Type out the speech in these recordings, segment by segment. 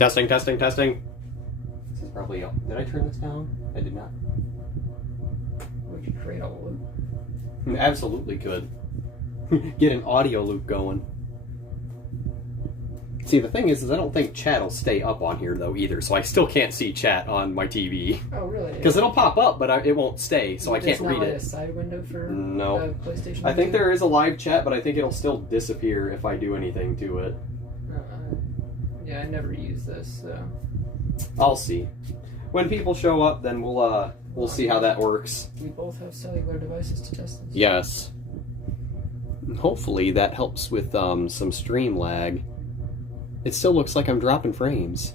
Testing, testing, testing. This is probably... Did I turn this down? I did not. We could create a loop. Absolutely could. Get an audio loop going. See, the thing is I don't think chat will stay up on here, though, either, so I still can't see chat on my TV. Oh, really? Because it'll pop up, but it won't stay, so I can't read it. There's not a side window for no. PlayStation? I think there is a live chat, but I think it'll still disappear if I do anything to it. Yeah, I never use this, so... I'll see. When people show up, then we'll see how that works. We both have cellular devices to test this. Yes. Hopefully that helps with some stream lag. It still looks like I'm dropping frames.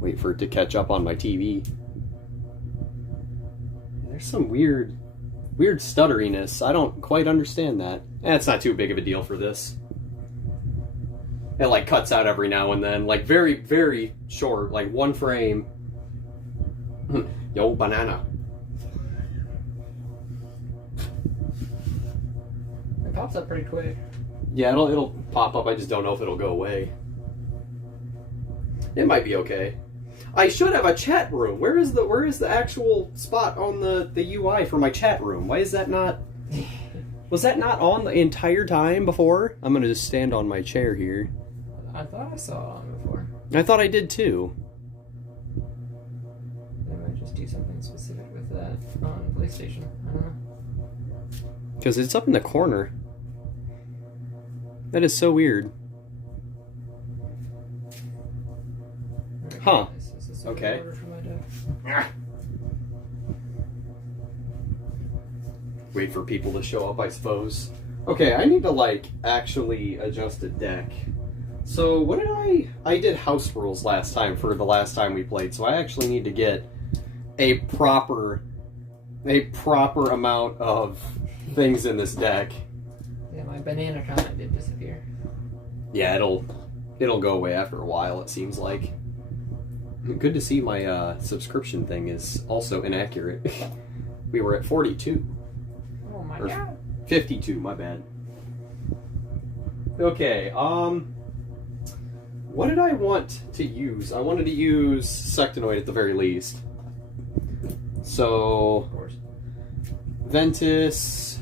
Wait for it to catch up on my TV. There's some weird stutteriness. I don't quite understand that. It's not too big of a deal for this. It like cuts out every now and then, like very, very short, like one frame. Yo, banana. It pops up pretty quick. Yeah, it'll pop up. I just don't know if it'll go away. It might be okay. I should have a chat room. Where is the actual spot on the UI for my chat room? Why is that not? Was that not on the entire time before? I'm gonna just stand on my chair here. I thought I saw it on before. I thought I did too. They might just do something specific with that on PlayStation. I don't know. Because it's up in the corner. That is so weird. Huh. Okay. Wait for people to show up, I suppose. Okay, I need to, like, actually adjust a deck. So, what did I did house rules last time for the last time we played, so I actually need to get a proper amount of things in this deck. Yeah, my banana comment did disappear. Yeah, it'll go away after a while, it seems like. Good to see my subscription thing is also inaccurate. We were at 42. Oh my god. 52, my bad. Okay, what did I want to use? I wanted to use Sectinoid at the very least. So, Of course. Ventus.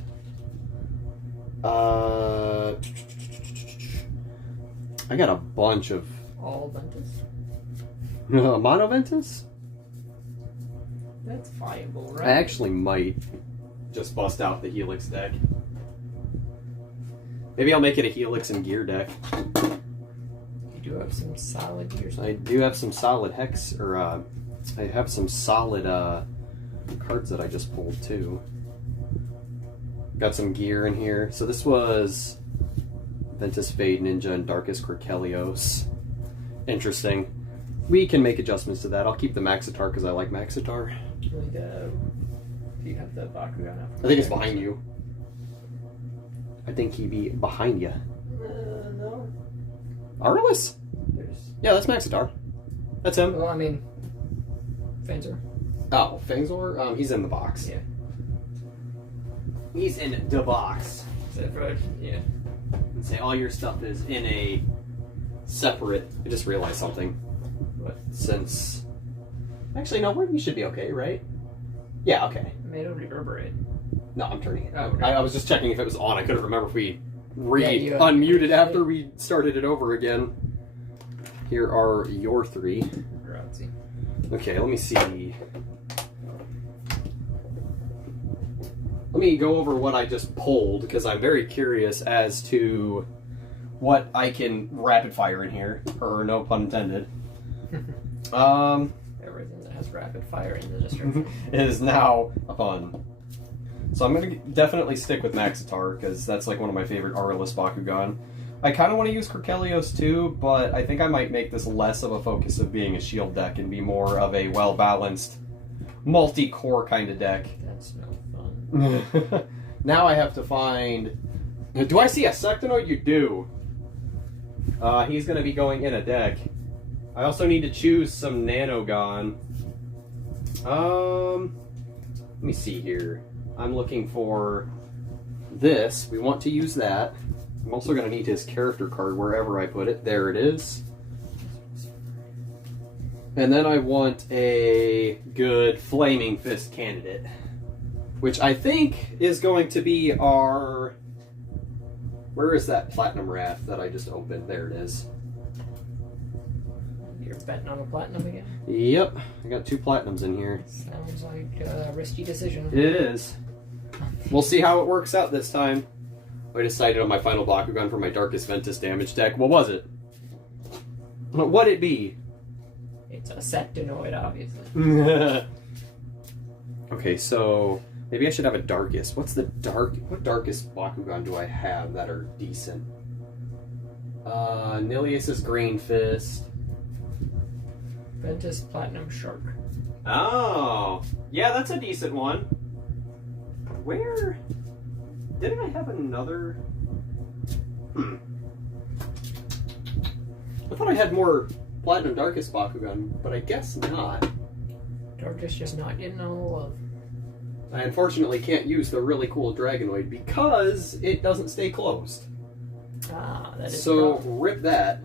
I got a bunch of All Ventus? Mono Ventus? That's viable, right? I actually might just bust out the Helix deck. Maybe I'll make it a Helix and Gear deck. You do have some solid gears. I do have some solid Hex, or I have some solid cards that I just pulled too. Got some gear in here. So this was Ventus Fade Ninja and Darkest Corkelios. Interesting. We can make adjustments to that. I'll keep the Maxitar because I like Maxitar. Do you have the Bakugan up? I think it's behind you. I think he'd be behind you. No. Arliss? Yeah, that's Maxitar. That's him. Well, I mean, Fanzer. Oh, Fangzor? He's in the box. Yeah. He's in the box. Yeah. And say all your stuff is in a separate... I just realized something. But since... Actually, no, we should be okay, right? Yeah, okay. Made a reverberate. No, I'm turning it. Oh, okay. I was just checking if it was on. I couldn't remember if we you unmuted after we started it over again. Here are your three. Grazie. Okay, let me see. Let me go over what I just pulled, because I'm very curious as to what I can rapid fire in here, or no pun intended. Everything that has rapid fire in the description. Is now a pun. So I'm going to definitely stick with Maxitar, because that's like one of my favorite Arliss Bakugan. I kind of want to use Corkelios too, but I think I might make this less of a focus of being a shield deck and be more of a well-balanced, multi-core kind of deck. That's no fun. Now I have to find... Do I see a Sectinoid? You do. He's going to be going in a deck. I also need to choose some Nanogon. Let me see here. I'm looking for this. We want to use that. I'm also going to need his character card wherever I put it. There it is. And then I want a good Flaming Fist candidate, which I think is going to be our... Where is that Platinum Wrath that I just opened? There it is. You're betting on a platinum again? Yep, I got 2 platinums in here. Sounds like a risky decision. It is. We'll see how it works out this time. I decided on my final Bakugan for my Darkest Ventus damage deck. What was it? What'd it be? It's a Sectinoid, obviously. Okay, so maybe I should have a Darkest. What Darkest Bakugan do I have that are decent? Nilius's Green Fist. Ventus Platinum Shark. Oh, yeah, that's a decent one. Where? Didn't I have another? I thought I had more Platinum Darkest Bakugan, but I guess not. Darkest just not getting all the love. I unfortunately can't use the really cool Dragonoid because it doesn't stay closed. Ah, that is so rip that.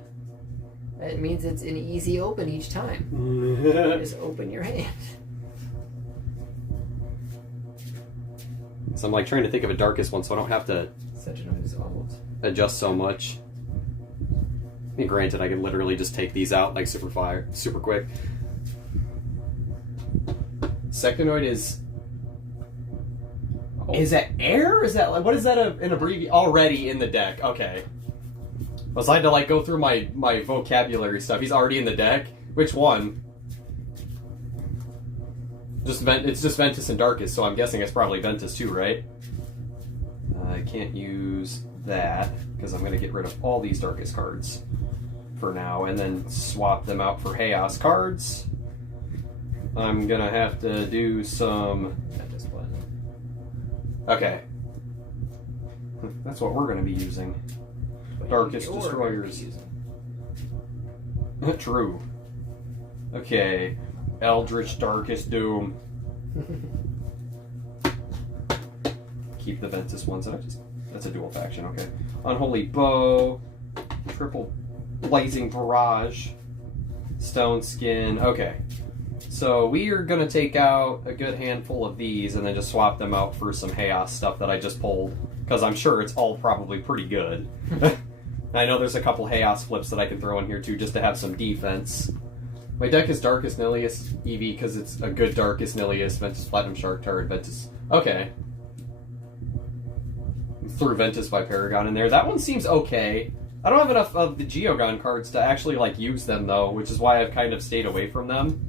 That means it's an easy open each time. Just open your hand. So I'm like trying to think of a Darkest one so I don't have to adjust so much. I mean, granted, I could literally just take these out like super quick. Sectinoid is... Oh. Is that air? Is that like, what is that an abbreviation? Already in the deck. Okay. I had to like go through my vocabulary stuff. He's already in the deck. Which one? It's just Ventus and Darkest, so I'm guessing it's probably Ventus too, right? I can't use that because I'm going to get rid of all these Darkest cards for now and then swap them out for Chaos cards. I'm going to have to do some... Okay. That's what we're going to be using. Darkest Destroyers. True. Okay. Eldritch Darkest Doom. Keep the Ventus ones. That's a dual faction, okay. Unholy Bow. Triple Blazing Barrage. Stone Skin. Okay. So we are going to take out a good handful of these and then just swap them out for some Chaos stuff that I just pulled. Because I'm sure it's all probably pretty good. I know there's a couple Chaos flips that I can throw in here too just to have some defense. My deck is Darkest Nilius Eevee because it's a good Darkest Nilius, Ventus Platinum Shark Turret, Ventus... Okay. Threw Ventus by Paragon in there. That one seems okay. I don't have enough of the Geogon cards to actually like use them though, which is why I've kind of stayed away from them.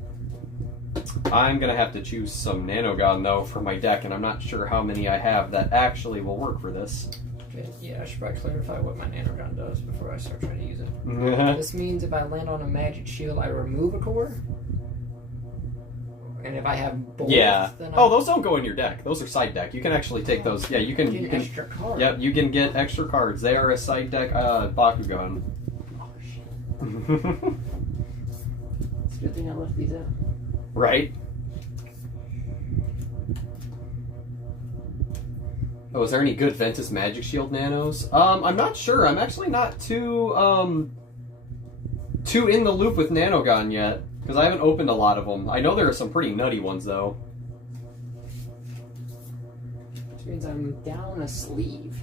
I'm going to have to choose some Nanogon though for my deck, and I'm not sure how many I have that actually will work for this. Okay, yeah, I should probably clarify what my Nanogon does before I start trying to use it. This means if I land on a Magic Shield, I remove a core? And if I have both, then those don't go in your deck. Those are side deck. You can actually take those. Yeah, you can extra cards. Yep, you can get extra cards. They are a side deck Bakugan. Oh shit. It's a good thing I left these out. Right? Oh, is there any good Ventus Magic Shield nanos? I'm not sure. I'm actually not too in the loop with Nanogon yet. Because I haven't opened a lot of them. I know there are some pretty nutty ones, though. Which means I'm down a sleeve.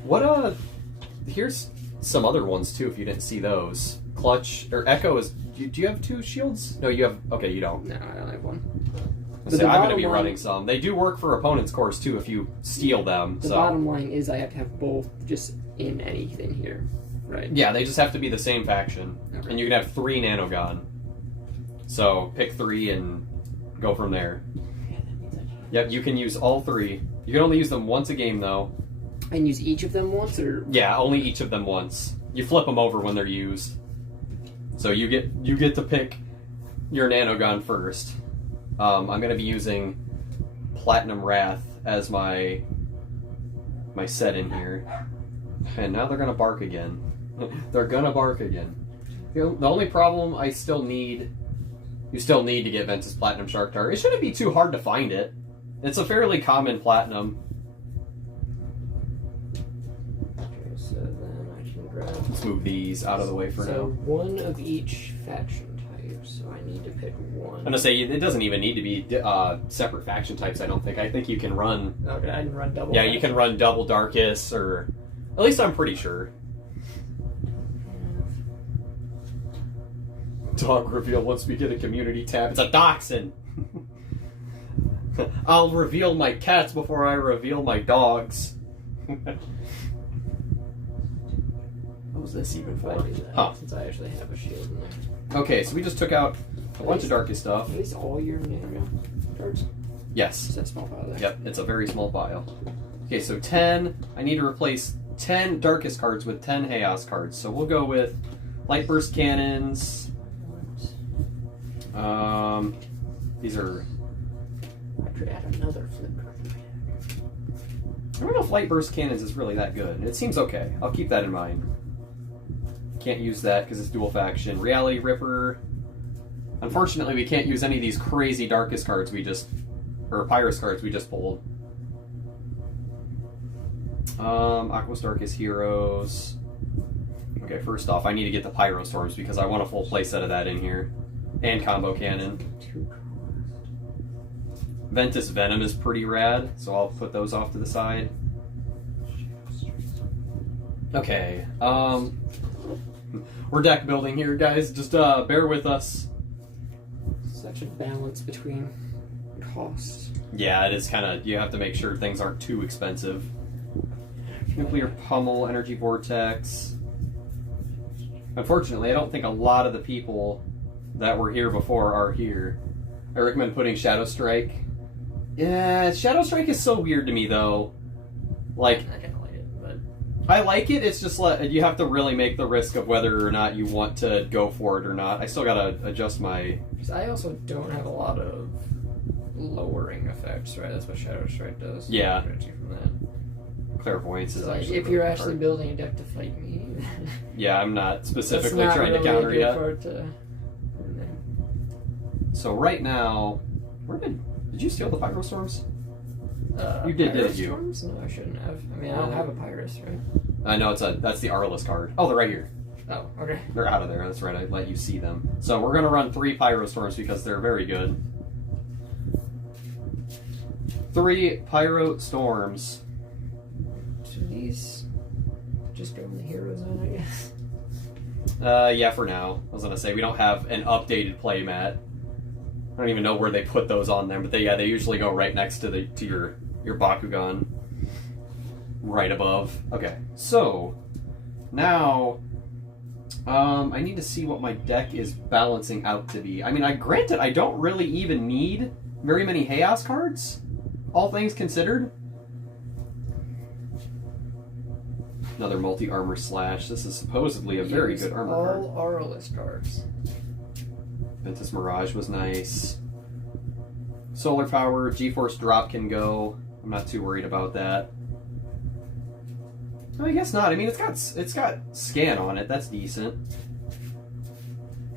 Here's some other ones, too, if you didn't see those. Clutch, or Echo is... Do you have 2 shields? No, you have... Okay, you don't. No, I don't have one. I'm going to be running some. They do work for opponents' cores, too, if you steal them. The bottom line is I have to have both just in anything here, right? Yeah, they just have to be the same faction. Okay. And you can have 3 Nanogon. So, pick 3 and go from there. Yep, you can use all 3. You can only use them once a game, though. And use each of them once, or...? Yeah, only each of them once. You flip them over when they're used. So you get to pick your Nanogon first. I'm going to be using Platinum Wrath as my set in here. And now they're going to bark again. They're going to bark again. The only problem you still need to get Ventus Platinum Shark Tar. It shouldn't be too hard to find it. It's a fairly common platinum. Okay, so then I can Right. Let's move these out of the way for So now. one of each faction type, so I need to pick one. I'm gonna say it doesn't even need to be separate faction types. I don't think. I think you can run. Okay, I can run double. Yeah, you can run double Darkus, or at least I'm pretty sure. Dog reveal once we get a community tab. It's a dachshund. I'll reveal my cats before I reveal my dogs. What was this even for? Huh. Since I actually have a shield in there. Okay, so we just took out a bunch of Darkus stuff. Are these all your nano cards? Yes. Is that small pile there? Yep, it's a very small pile. Okay, so 10. I need to replace 10 Darkus cards with 10 Chaos cards. So we'll go with Light Burst Cannons. These are... I could add another flip card. I don't know if Light Burst Cannons is really that good. It seems okay. I'll keep that in mind. Can't use that because it's dual faction. Reality Ripper. Unfortunately, we can't use any of these crazy Darkus cards we just... or Pyrus cards we just pulled. Aquos Darkus Heroes. Okay, first off, I need to get the Pyro Storms because I want a full playset of that in here. And Combo Cannon. Ventus Venom is pretty rad, so I'll put those off to the side. Okay, we're deck building here, guys. Just bear with us. Such a balance between costs. Yeah, it is kind of, you have to make sure things aren't too expensive. Nuclear Pummel, Energy Vortex. Unfortunately, I don't think a lot of the people that were here before are here. I recommend putting Shadow Strike. Yeah, Shadow Strike is so weird to me, though. Like, I kind of like it, but... I like it, it's just like, you have to really make the risk of whether or not you want to go for it or not. I still gotta adjust my... Because I also don't have a lot of lowering effects, right? That's what Shadow Strike does. Yeah. From that. Clairvoyance is So, like, actually... if you're actually building a deck to fight me... Yeah, I'm not specifically not trying really to counter a good yet. part to... So right now... Where did you steal the Pyro Storms? You did, Pyrus didn't you? Storms? No, I shouldn't have. I mean, I don't have a Pyrus, right? I know, that's the Arliss card. Oh, they're right here. Oh, okay. They're out of there, that's right, I let you see them. So we're gonna run 3 Pyro Storms because they're very good. 3 Pyro Storms. So these just go in the heroes on, I guess. Yeah, for now. I was gonna say, we don't have an updated playmat. I don't even know where they put those on there, but they usually go right next to your Bakugan. Right above. Okay, so now I need to see what my deck is balancing out to be. I mean, granted, I don't really even need very many Chaos cards, all things considered. Another multi-armor slash. This is supposedly a very good armor card. All Arliss cards. Ventus Mirage was nice. Solar Power, G-Force Drop can go. I'm not too worried about that. No, I guess not. I mean, it's got Scan on it. That's decent.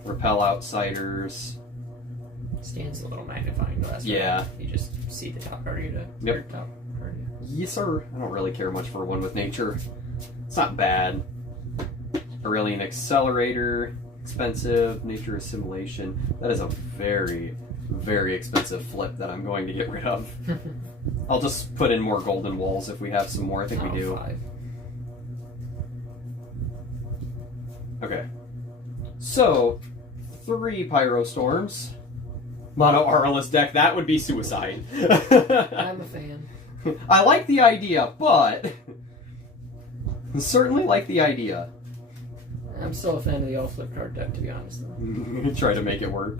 Repel Outsiders. Stands a little magnifying glass. Yeah. You just see the top card of Yep. top card. Yes, sir. I don't really care much for one with nature. It's not bad. Aurelian Accelerator. Expensive. Nature Assimilation. That is a very, very expensive flip that I'm going to get rid of. I'll just put in more golden walls if we have some more. I think we do. 5. Okay. So, 3 Pyro Storms. Mono Arliss deck, that would be suicide. I'm a fan. I like the idea, but... certainly like the idea. I'm still a fan of the all flip card deck, to be honest. Try to make it work.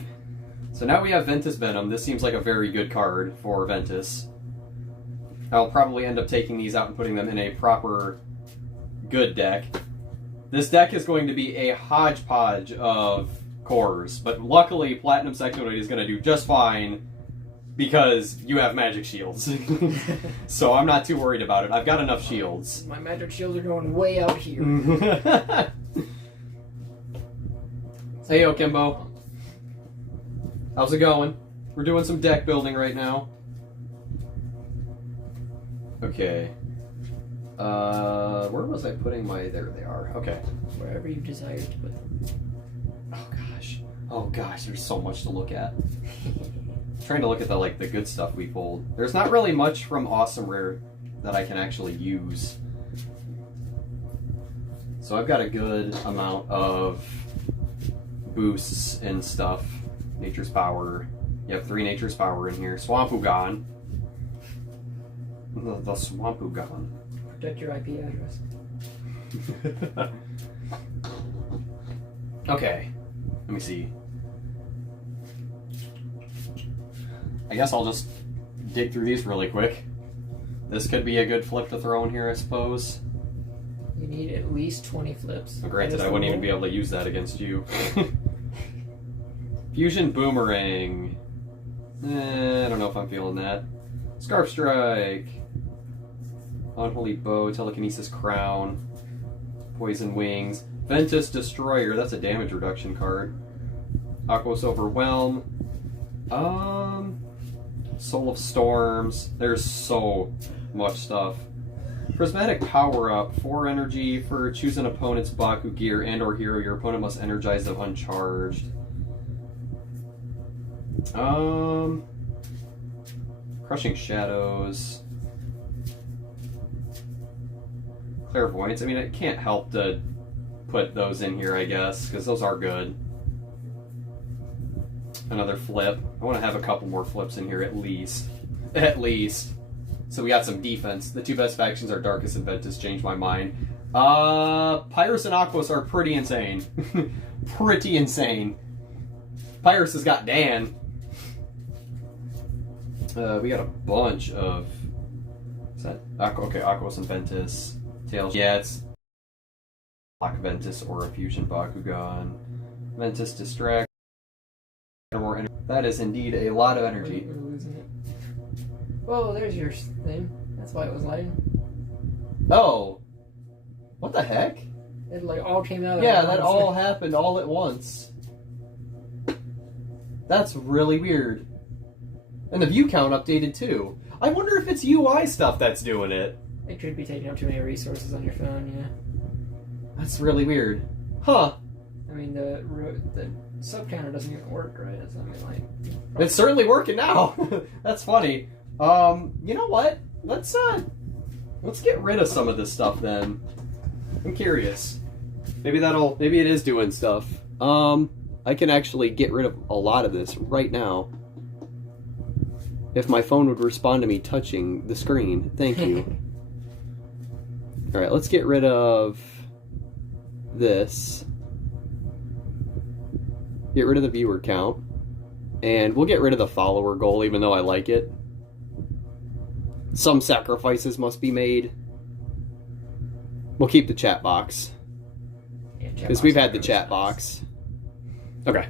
So now we have Ventus Venom. This seems like a very good card for Ventus. I'll probably end up taking these out and putting them in a proper good deck. This deck is going to be a hodgepodge of cores, but luckily Platinum Sectoid is going to do just fine because you have magic shields. So I'm not too worried about it. I've got enough shields. My magic shields are going way out here. Heyo, Kimbo. How's it going? We're doing some deck building right now. Okay. Where was I putting my... There they are. Okay. Wherever you desire to put them. Oh gosh. Oh gosh, there's so much to look at. Trying to look at the good stuff we pulled. There's not really much from Awesome Rare that I can actually use. So I've got a good amount of boosts and stuff. Nature's Power. Yep, 3 Nature's Power in here. Swampugan. The Swampugan. Protect your IP address. Okay, let me see. I guess I'll just dig through these really quick. This could be a good flip to throw in here, I suppose. You need at least 20 flips. Well, granted, I wouldn't even be able to use that against you. Fusion Boomerang. I don't know if I'm feeling that. Scarf Strike. Unholy Bow, Telekinesis Crown. Poison Wings. Ventus Destroyer, that's a damage reduction card. Aquos Overwhelm. Soul of Storms. There's so much stuff. Prismatic Power Up. 4 energy for choose an opponent's Baku gear and or hero. Your opponent must energize them uncharged. Crushing Shadows. Clairvoyance. I mean, it can't help to put those in here, I guess, because those are good. Another flip. I want to have a couple more flips in here at least. At least. So we got some defense. The 2 best factions are Darkest and Ventus. Changed my mind. Pyrus and Aquos are pretty insane. Pretty insane. Pyrus has got Dan. We got a bunch of... Is that... Okay, Aquos and Ventus. Tails. Yeah, it's... Black Ventus or a Fusion Bakugan. Ventus Distract. More energy. That is indeed a lot of energy. We're losing it. Whoa, there's your thing. That's why it was lighting. Oh. What the heck? It like all came out. Yeah, that all happened all at once. That's really weird. And the view count updated too. I wonder if it's UI stuff that's doing it. It could be taking up too many resources on your phone, yeah. That's really weird. Huh. I mean, the sub counter doesn't even work, right? It's, I mean, like... It's certainly working now. That's funny. You know what? Let's get rid of some of this stuff then. I'm curious. Maybe it is doing stuff. I can actually get rid of a lot of this right now. If my phone would respond to me touching the screen. Thank you. Alright, let's get rid of this. Get rid of the viewer count. And we'll get rid of the follower goal, even though I like it. Some sacrifices must be made. We'll keep the chat box. Because we've had the chat box. Okay.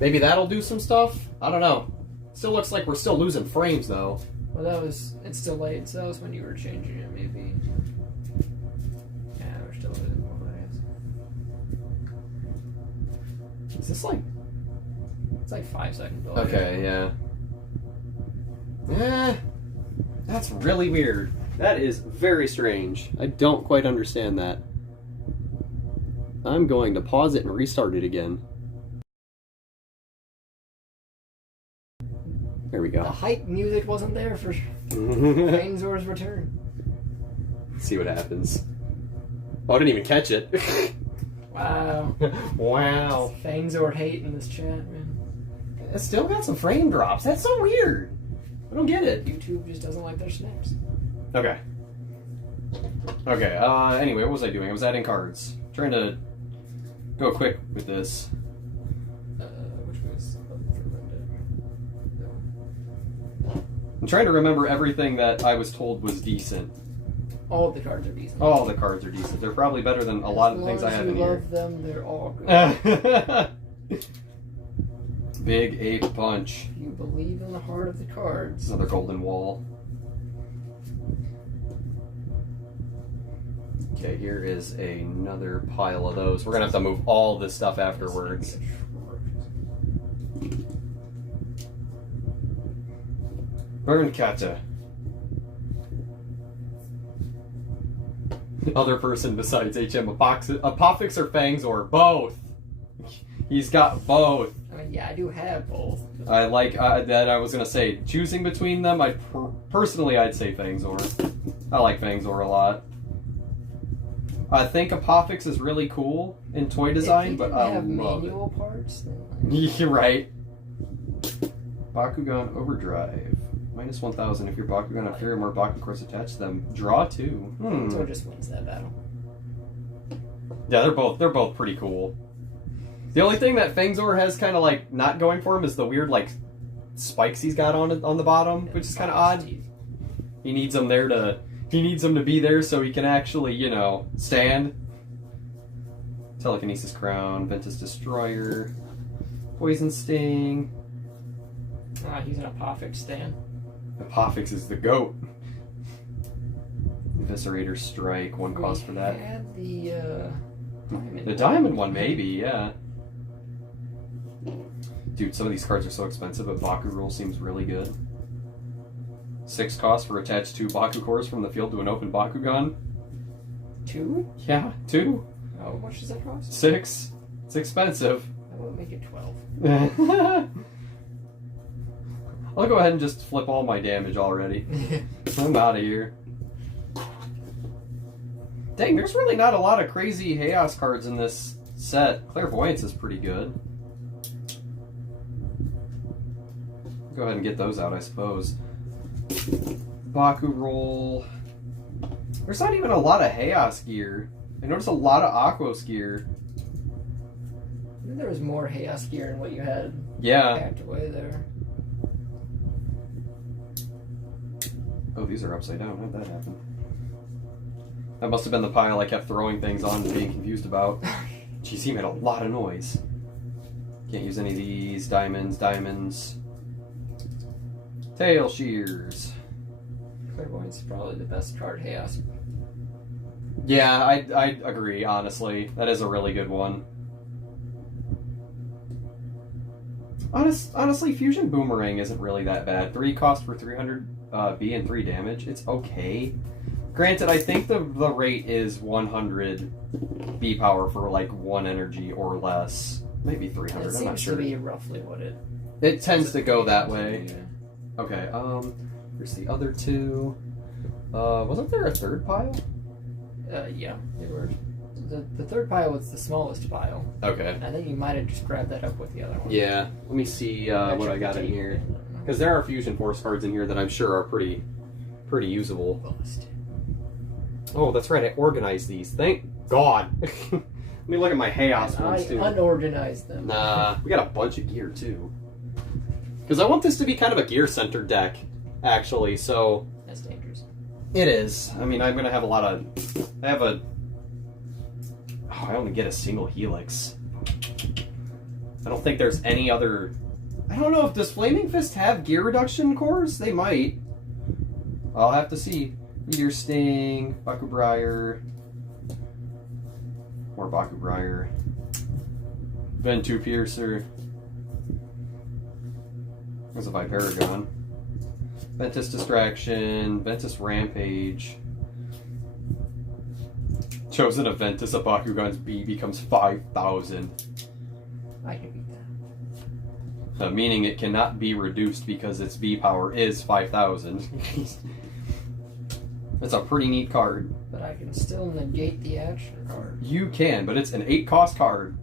Maybe that'll do some stuff? I don't know. Still looks like we're still losing frames, though. Well, it's still late, so that was when you were changing it, maybe. Yeah, we're still losing more frames. Is this like... It's like 5 seconds away. Okay, yeah. That's really weird. That is very strange. I don't quite understand that. I'm going to pause it and restart it again. There we go. The hype music wasn't there for Fangzor's return. Let's see what happens. Oh, I didn't even catch it. Wow. Wow. Fangzor hate in this chat, man. It's still got some frame drops. That's so weird. I don't get it. YouTube just doesn't like their snaps. Okay. Okay, anyway, what was I doing? I was adding cards. Trying to go quick with this. Which was... I'm trying to remember everything that I was told was decent. All of the cards are decent. All the cards are decent. They're probably better than a lot of the things I have in here. As long as you love them, they're all good. Big Ape Punch. You believe in the heart of the cards. Another Golden Wall. Okay, here is another pile of those. We're gonna have to move all this stuff afterwards. Burn Kata. Other person besides HM, Apophix or Fangs or both. He's got both. I mean, yeah, I do have both. I like that. I was gonna say choosing between them. Personally, I'd say Fangzor. I like Fangzor a lot. I think Apophix is really cool in toy design, but I have love manual parts. Then You're right. Bakugan Overdrive. Minus 1,000 if your Bakugan have 3 or more Bakugan cores attached to them. Draw 2. Fangzor just wins that battle. Yeah, they're both pretty cool. The only thing that Fangzor has kind of like not going for him is the weird like spikes he's got on the bottom, which is kind of odd. He needs them there to. He needs them to be there so he can actually, you know, stand. Telekinesis Crown, Ventus Destroyer, Poison Sting. He's an Apophix stand. Apophix is the GOAT. Eviscerator Strike, 1 cost for that. Had the diamond. The diamond one, maybe, yeah. Dude, some of these cards are so expensive, but Baku Rule seems really good. 6 cost for attached 2 Baku cores from the field to an open Bakugan. 2? Yeah, 2. How much does that cost? 6. It's expensive. I will make it 12. I'll go ahead and just flip all my damage already. I'm out of here. Dang, there's really not a lot of crazy Chaos cards in this set. Clairvoyance is pretty good. Go ahead and get those out, I suppose. Baku Roll. There's not even a lot of Chaos gear. I noticed a lot of Aquos gear. I think there was more Chaos gear than what you had packed away there. Oh, these are upside down. How'd that happen? That must have been the pile I kept throwing things on and being confused about. Jeez, he made a lot of noise. Can't use any of these. Diamonds. Tail Shears. Clairvoyance is probably the best card Chaos. Yeah, I agree, honestly. That is a really good one. Honestly, Fusion Boomerang isn't really that bad. 3 cost for 300 B and 3 damage. It's okay. Granted, I think the rate is 100 B power for like 1 energy or less. Maybe 300, I'm not sure. It seems to be roughly what it tends to go that way. Yeah. Okay, here's the other 2. Wasn't there a 3rd pile? Yeah, they were. The 3rd pile was the smallest pile. Okay. I think you might have just grabbed that up with the other one. Yeah, let me see what I got in here. Because there are Fusion Force cards in here that I'm sure are pretty usable. Bust. Oh, that's right, I organized these. Thank God. Let me look at my Chaos ones, too. I unorganized them. Nah, we got a bunch of gear, too. Because I want this to be kind of a gear-centered deck, actually, so... That's dangerous. It is. I mean, I'm going to have a lot of... I have a... Oh, I only get a single Helix. I don't think there's any other... I don't know if... Does Flaming Fist have gear reduction cores? They might. I'll have to see. Meteor Sting, Bakubriar... More Bakubriar. Ventu Piercer. There's a Viparagon. Ventus Distraction. Ventus Rampage. Chosen of Ventus, a Bakugan's B becomes 5,000. I can beat that. Meaning it cannot be reduced because its B power is 5,000. That's a pretty neat card. But I can still negate the action card. You can, but it's an 8-cost card.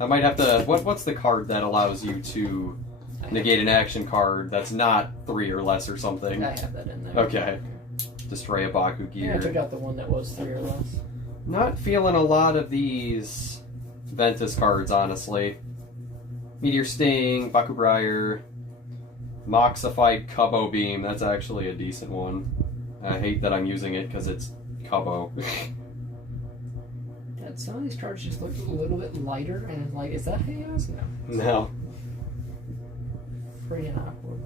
I might have to... What's the card that allows you to negate an action card that's not 3 or less or something? I have that in there. Okay. Destroy a Baku gear. Yeah, I took out the one that was 3 or less. Not feeling a lot of these Ventus cards, honestly. Meteor Sting, Bakubriar, Moxified Cubbo Beam. That's actually a decent one. I hate that I'm using it because it's Cubbo. Yeah, some of these cards just look a little bit lighter, and like, is that Chaos? No. No. Pretty awkward.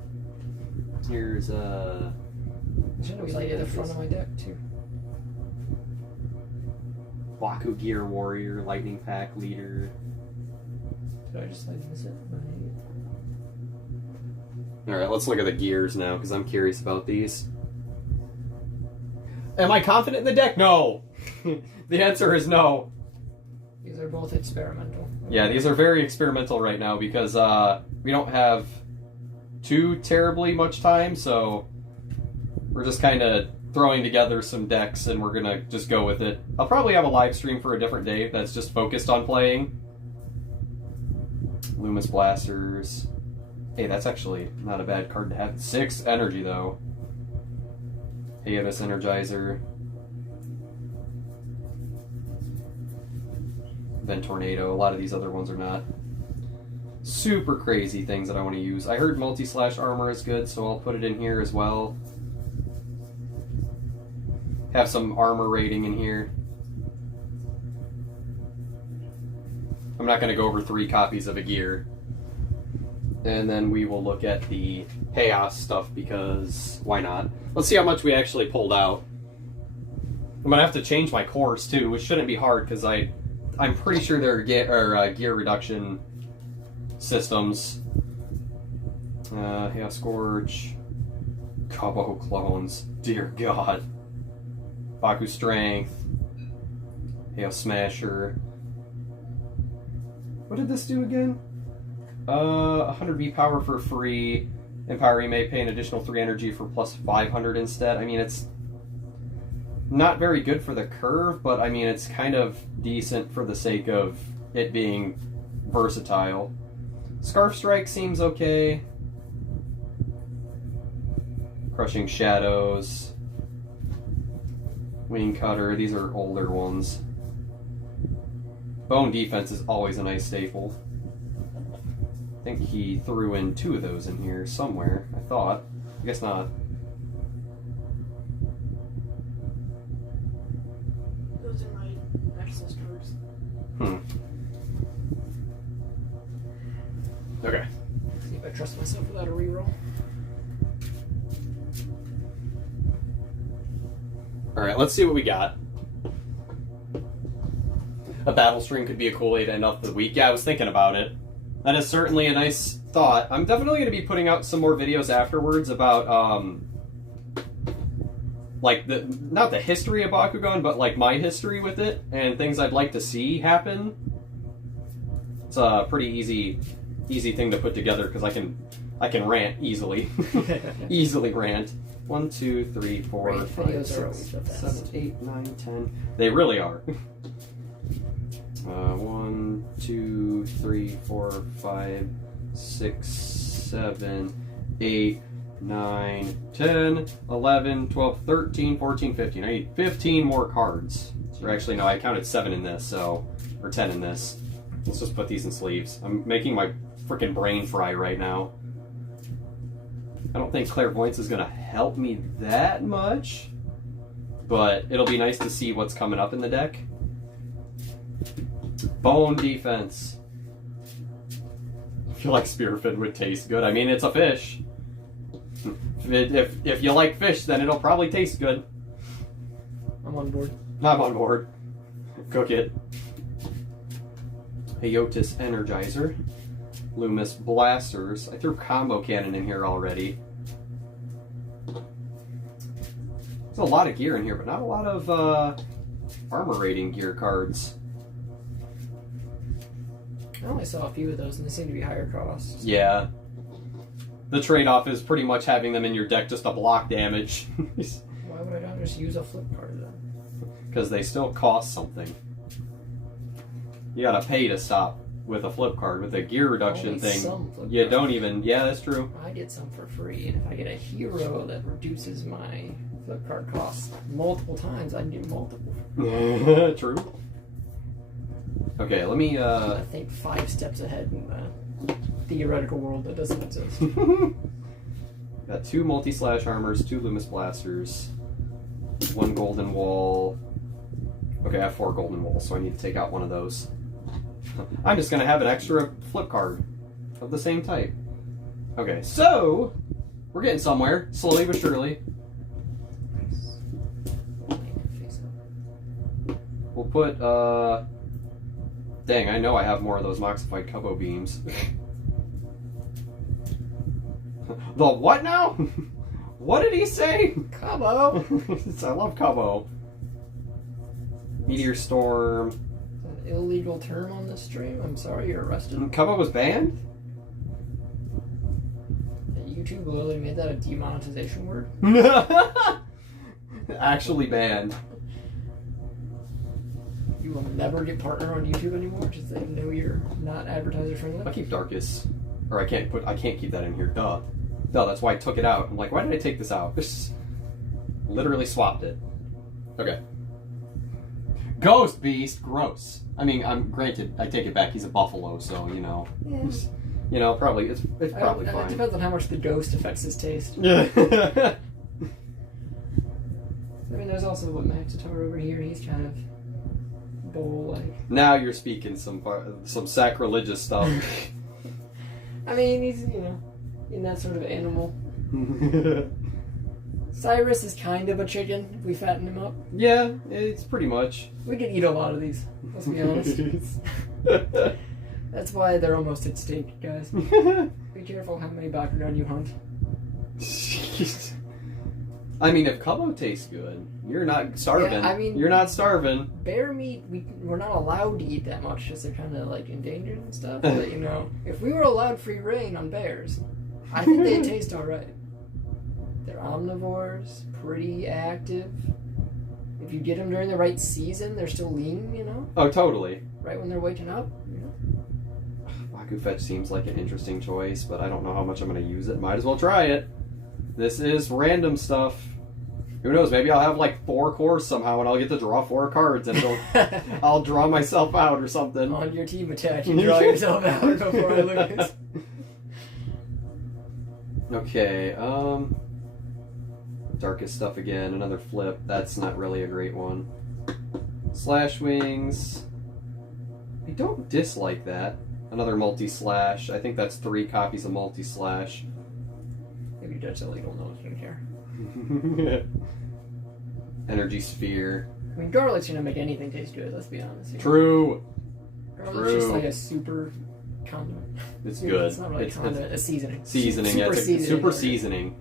Here's I should have lighted the front of my deck too. Baku Gear Warrior, Lightning Pack Leader. Did I just light this in? Alright, let's look at the gears now, because I'm curious about these. Am I confident in the deck? No! The answer is no. These are both experimental. Yeah, these are very experimental right now because we don't have too terribly much time, so we're just kind of throwing together some decks and we're gonna just go with it. I'll probably have a live stream for a different day that's just focused on playing. Loomis Blasters. Hey, that's actually not a bad card to have. 6 energy, though. Heyo Energizer. Then Tornado. A lot of these other ones are not super crazy things that I want to use. I heard Multi-Slash Armor is good, so I'll put it in here as well. Have some armor rating in here. I'm not going to go over 3 copies of a gear. And then we will look at the chaos stuff because why not? Let's see how much we actually pulled out. I'm going to have to change my course too, which shouldn't be hard because I'm pretty sure there are gear reduction systems. Chaos Scorch. Cabo Clones. Dear God. Baku Strength. Chaos Smasher. What did this do again? 100 V power for free. Empower, you may pay an additional 3 energy for plus 500 instead. I mean, it's not very good for the curve, but I mean, it's kind of decent for the sake of it being versatile. Scarf Strike seems okay. Crushing Shadows. Wing Cutter, these are older ones. Bone Defense is always a nice staple. I think he threw in 2 of those in here somewhere, I thought. I guess not. Those are my access cards. Okay. See if I trust myself without a reroll. Alright, let's see what we got. A battle stream could be a cool way to end off the week. Yeah, I was thinking about it. That is certainly a nice thought. I'm definitely going to be putting out some more videos afterwards about, like, not the history of Bakugan, but, like, my history with it, and things I'd like to see happen. It's a pretty easy thing to put together, because I can rant easily. Easily rant. 1, 2, 3, 4, 5, 6, 7, 8, 9, 10. They really are. 1, 2, 3, 4, 5, 6, 7, 8, 9, 10, 11, 12, 13, 14, 15. I need 15 more cards. Or actually, no, I counted 7 in this, so, or 10 in this. Let's just put these in sleeves. I'm making my freaking brain fry right now. I don't think Clairvoyance is going to help me that much, but it'll be nice to see what's coming up in the deck. Bone Defense. I feel like Spearfin would taste good. I mean, it's a fish. If you like fish, then it'll probably taste good. I'm on board. I'm on board. Cook it. Heyo Energizer. Loomis Blasters. I threw Combo Cannon in here already. There's a lot of gear in here, but not a lot of armor rating gear cards. I only saw a few of those, and they seem to be higher costs. Yeah. The trade-off is pretty much having them in your deck just to block damage. Why would I not just use a flip card then? Because they still cost something. You gotta pay to stop with a flip card. With a gear reduction Only thing, some flip you cards. don't even... Yeah, that's true. I get some for free, and if I get a hero that reduces my flip card cost multiple times, I can do multiple. True. Okay, let me... I think 5 steps ahead in the theoretical world that doesn't exist. Got 2 Multi-Slash Armors, 2 Loomis Blasters, 1 Golden Wall. Okay, I have 4 Golden Walls, so I need to take out one of those. I'm just going to have an extra flip card of the same type. Okay, so we're getting somewhere, slowly but surely. We'll put, dang, I know I have more of those Moxified Cubbo Beams. The what now? What did he say? Cabo! I love Cubbo. Meteor Storm. An illegal term on this stream. I'm sorry, you're arrested. Cubbo was banned? YouTube literally made that a demonetization word. Actually banned. You will never get partner on YouTube anymore because they know you're not advertiser friendly. I'll keep Darkus. Or I can't keep that in here. Duh. That's why I took it out. I'm like, why did I take this out? Just literally swapped it. Okay. Ghost Beast, gross. I mean, granted, I take it back. He's a buffalo, so you know. Yeah. Probably it's probably fine. It depends on how much the ghost affects his taste. Yeah. I mean, there's also what Maxatar over here. He's kind of bowl-like. Now you're speaking some sacrilegious stuff. I mean, he's in that sort of animal. Cyrus is kind of a chicken if we fatten him up. Yeah, it's pretty much. We could eat a lot of these, let's be honest. That's why they're almost extinct, guys. Be careful how many Bakugan you hunt. I mean, if Cubbo tastes good, you're not starving. Yeah, I mean, you're not starving. Bear meat, we're not allowed to eat that much because they're kind of like endangered and stuff. But if we were allowed free reign on bears, I think they'd taste alright. They're omnivores, pretty active. If you get them during the right season, they're still lean, Oh, totally. Right when they're waking up, Baku Fetch seems like an interesting choice, but I don't know how much I'm going to use it. Might as well try it. This is random stuff. Who knows? Maybe I'll have like 4 cores somehow, and I'll get to draw 4 cards, and I'll draw myself out or something. On your team attack, you draw yourself out before I lose. Okay, Darkest stuff again, another flip. That's not really a great one. Slash Wings. I don't dislike that. Another multi-slash. I think that's 3 copies of multi-slash. Maybe that's illegal, no one's gonna care. Energy Sphere. I mean, garlic's gonna make anything taste good, let's be honest. True. Garlic's just like a super condiment. It's good. It's not really a condiment, a seasoning. Seasoning, super seasoning. Super seasoning.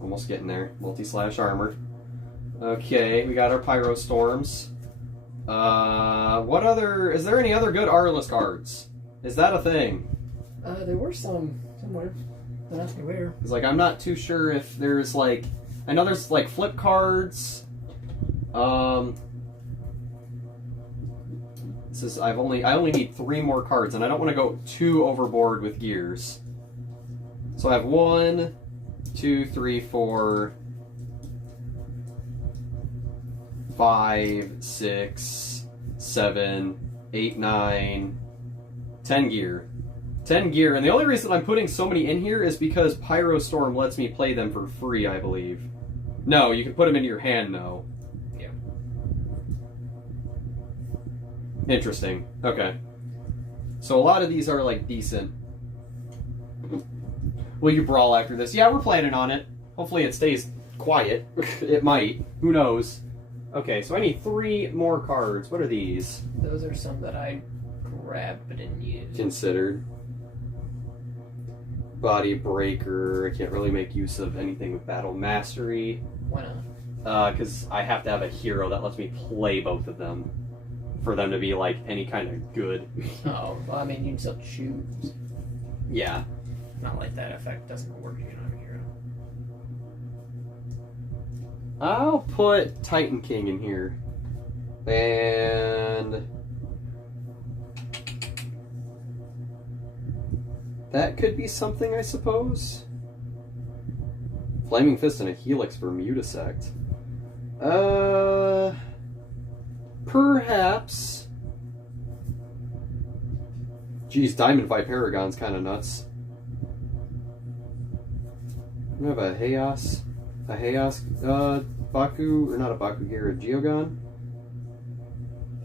Almost getting there. Multi-slash armor. Okay, we got our Pyro Storms. Is there any other good R-list cards? Is that a thing? There were some somewhere. Don't ask me where. It's like, I'm not too sure if there's like, I know there's like flip cards. This is, I only need 3 more cards, and I don't want to go too overboard with gears. So I have 1, 2, 3, 4, 5, 6, 7, 8, 9, 10 gear. 10 gear, and the only reason I'm putting so many in here is because Pyro Storm lets me play them for free, I believe. No, you can put them into your hand, though. Yeah. Interesting. Okay. So a lot of these are, like, decent. Will you brawl after this? Yeah, we're planning on it. Hopefully it stays quiet. It might. Who knows? Okay, so I need 3 more cards. What are these? Those are some that I grabbed but didn't use. Considered. Body Breaker. I can't really make use of anything with Battle Mastery. Why not? Because I have to have a hero that lets me play both of them for them to be, like, any kind of good. Oh, well, I mean, you can still choose. Yeah. Not like that effect doesn't work if you don't have a hero. I'll put Titan King in here. And that could be something, I suppose. Flaming Fist and a Helix for Mutasect. Perhaps. Geez, Diamond Viparagon's kind of nuts. We have a Heyo, Baku, or not a Baku here, a Geogon.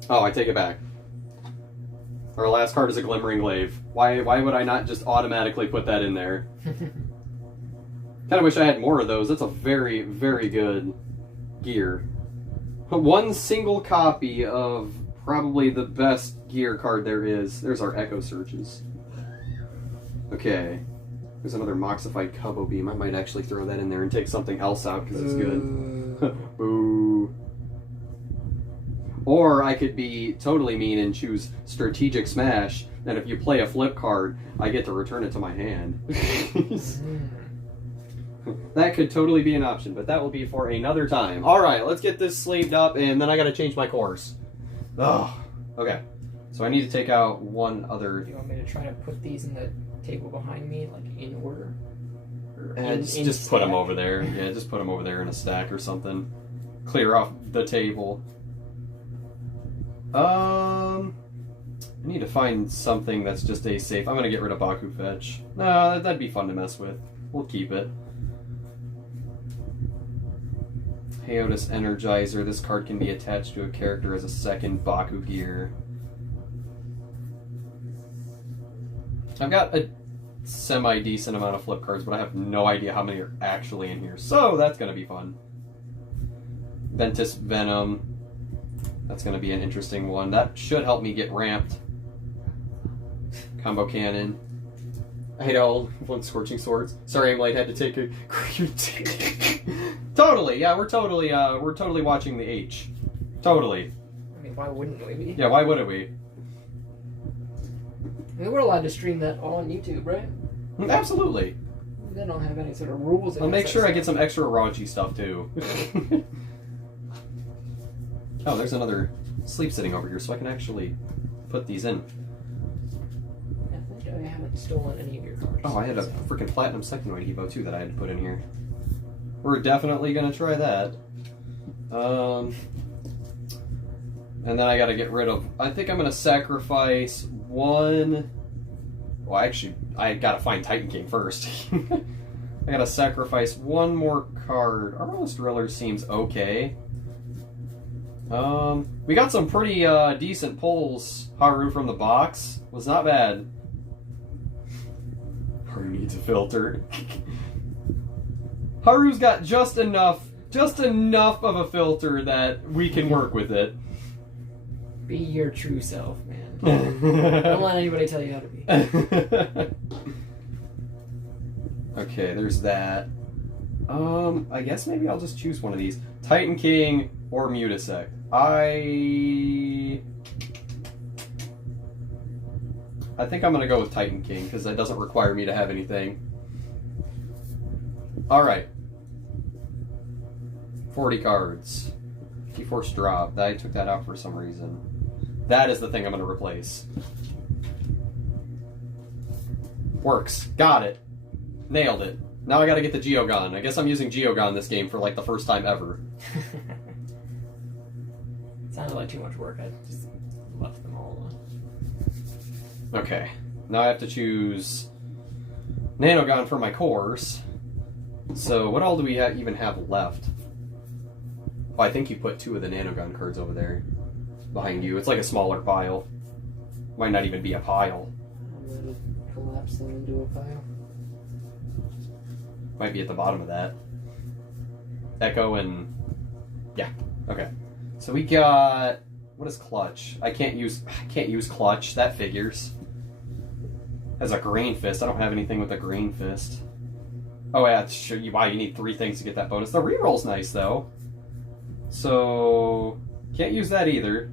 Oh, I take it back. Our last card is a Glimmering Glaive. Why would I not just automatically put that in there? Kind of wish I had more of those. That's a very, very good gear. 1 single copy of probably the best gear card there is. There's our Echo Searches. Okay. There's another Moxified Cubbo Beam. I might actually throw that in there and take something else out because it's good. Boo. Or I could be totally mean and choose Strategic Smash, and if you play a flip card, I get to return it to my hand. That could totally be an option, but that will be for another time. Alright, let's get this sleeved up, and then I gotta change my course. Oh, okay. So I need to take out one other... Do you want me to try to put these in the table behind me, like in order? And just put them over there. Yeah, just put them over there in a stack or something. Clear off the table. I need to find something that's just a safe. I'm gonna get rid of Baku Fetch. No, that'd be fun to mess with. We'll keep it. Heyo's Energizer. This card can be attached to a character as a second Baku gear. I've got a semi-decent amount of flip cards, but I have no idea how many are actually in here. So that's gonna be fun. Ventus Venom. That's gonna be an interesting one. That should help me get ramped. Combo Cannon. Heyo, one Scorching Swords. Sorry, Aimlight had to take a... Totally, yeah, we're totally watching the H. Totally. I mean, why wouldn't we be? Yeah, why wouldn't we? I mean, we're allowed to stream that on YouTube, right? Absolutely. They don't have any sort of rules. I'll make sure I get some extra raunchy stuff, too. Oh, there's another sleeve sitting over here, so I can actually put these in. I think I haven't stolen any of your cards. Oh, I had a freaking Platinum Sectonoid Evo, too, that I had to put in here. We're definitely going to try that. And then I got to get rid of... I think I'm going to sacrifice one... Well, actually, I got to find Titan King first. I got to sacrifice one more card. Armless Driller seems okay. We got some pretty decent pulls. Haru from the box was not bad. Haru needs a filter. Haru's got just enough of a filter that we can work with it. Be your true self, man. Don't let anybody tell you how to be. Okay, there's that. I guess maybe I'll just choose one of these. Titan King or Mutasect. I think I'm going to go with Titan King, because that doesn't require me to have anything. Alright. 40 cards. T-Force drop. I took that out for some reason. That is the thing I'm going to replace. Works. Got it. Nailed it. Now I got to get the Geogon. I guess I'm using Geogon this game for like the first time ever. Sounded like too much work. I just left them all alone. Okay. Now I have to choose Nanogon for my cores. So what all do we even have left? Oh, I think you put 2 of the Nanogon cards over there behind you. It's like a smaller pile. Might not even be a pile. I'm going to collapse them into a pile. Might be at the bottom of that. Echo and... Yeah. Okay. So we got... What is Clutch? I can't use Clutch. That figures. As a Green Fist. I don't have anything with a Green Fist. Oh yeah, sure. Wow, you need 3 things to get that bonus. The reroll's nice, though. So... Can't use that either.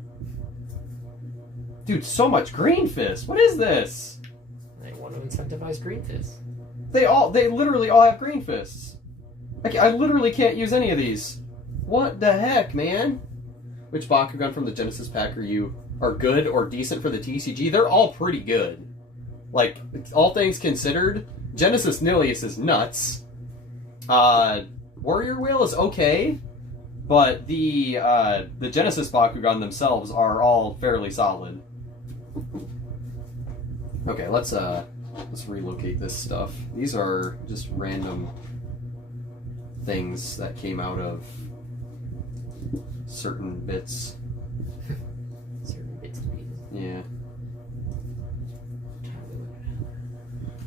Dude, so much Green Fist. What is this? They want to incentivize Green Fist. They literally all have Green Fists. I literally can't use any of these. What the heck, man? Which Bakugan from the Genesis pack are good or decent for the TCG? They're all pretty good. Like, all things considered, Genesis Nilius is nuts. Warrior Wheel is okay, but the Genesis Bakugan themselves are all fairly solid. Okay, let's relocate this stuff. These are just random things that came out of certain bits. Certain bits and pieces. Yeah.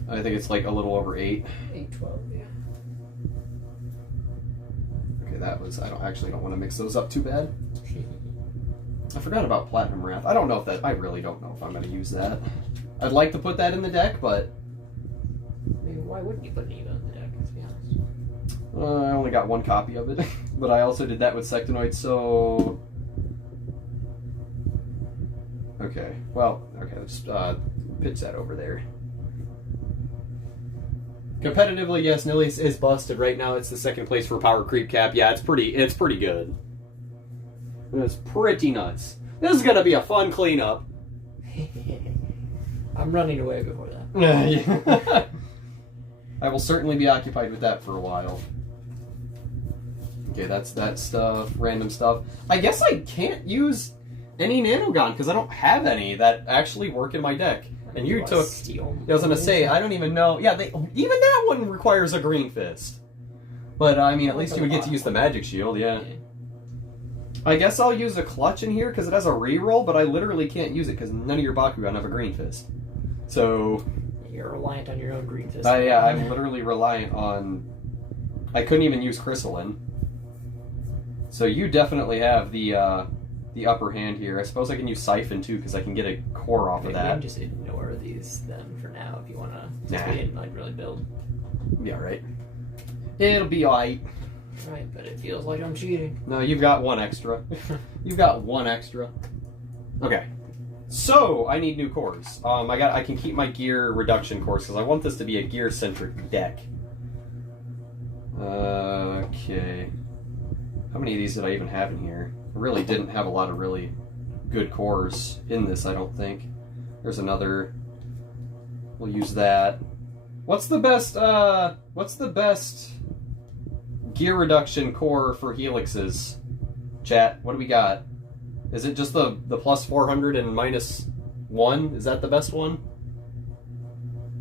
I think it's like a little over 8. 812, yeah. Okay, that was... I don't want to mix those up too bad. I forgot about Platinum Wrath. I really don't know if I'm going to use that. I'd like to put that in the deck, but... I mean, why wouldn't you put an Evo in the deck, let's be honest? I only got 1 copy of it, but I also did that with Sectonoid, so... Well, okay, let's pitch that over there. Competitively, yes, Nilly's is busted. Right now it's the second place for Power Creep Cap. Yeah, it's pretty good. It's pretty nuts. This is gonna be a fun cleanup. I'm running away before that. I will certainly be occupied with that for a while. Okay, that's that stuff, random stuff. I guess I can't use any Nanogon because I don't have any that actually work in my deck. And you took... Steel. I was gonna say, I don't even know... Yeah, even that one requires a Green Fist. But, I mean, at least you would get to use the Magic Shield, yeah. I guess I'll use a Clutch in here because it has a reroll, but I literally can't use it because none of your Bakugan have a Green Fist. So... You're reliant on your own Green Fist. Yeah, I'm literally reliant on... I couldn't even use Crystalline. So you definitely have the upper hand here. I suppose I can use Siphon too because I can get a core off of that. We can just ignore these then for now if you want to. Nah. We didn't like really build. Yeah, right. It'll be alright. Right, but it feels like I'm cheating. No, you've got one extra. You've got one extra. Okay. So I need new cores. I can keep my gear reduction cores because I want this to be a gear centric deck. Okay. How many of these did I even have in here? I really didn't have a lot of really good cores in this, I don't think. There's another. We'll use that. What's the best gear reduction core for Helixes? Chat, what do we got? Is it just the plus 400 and minus 1? Is that the best one?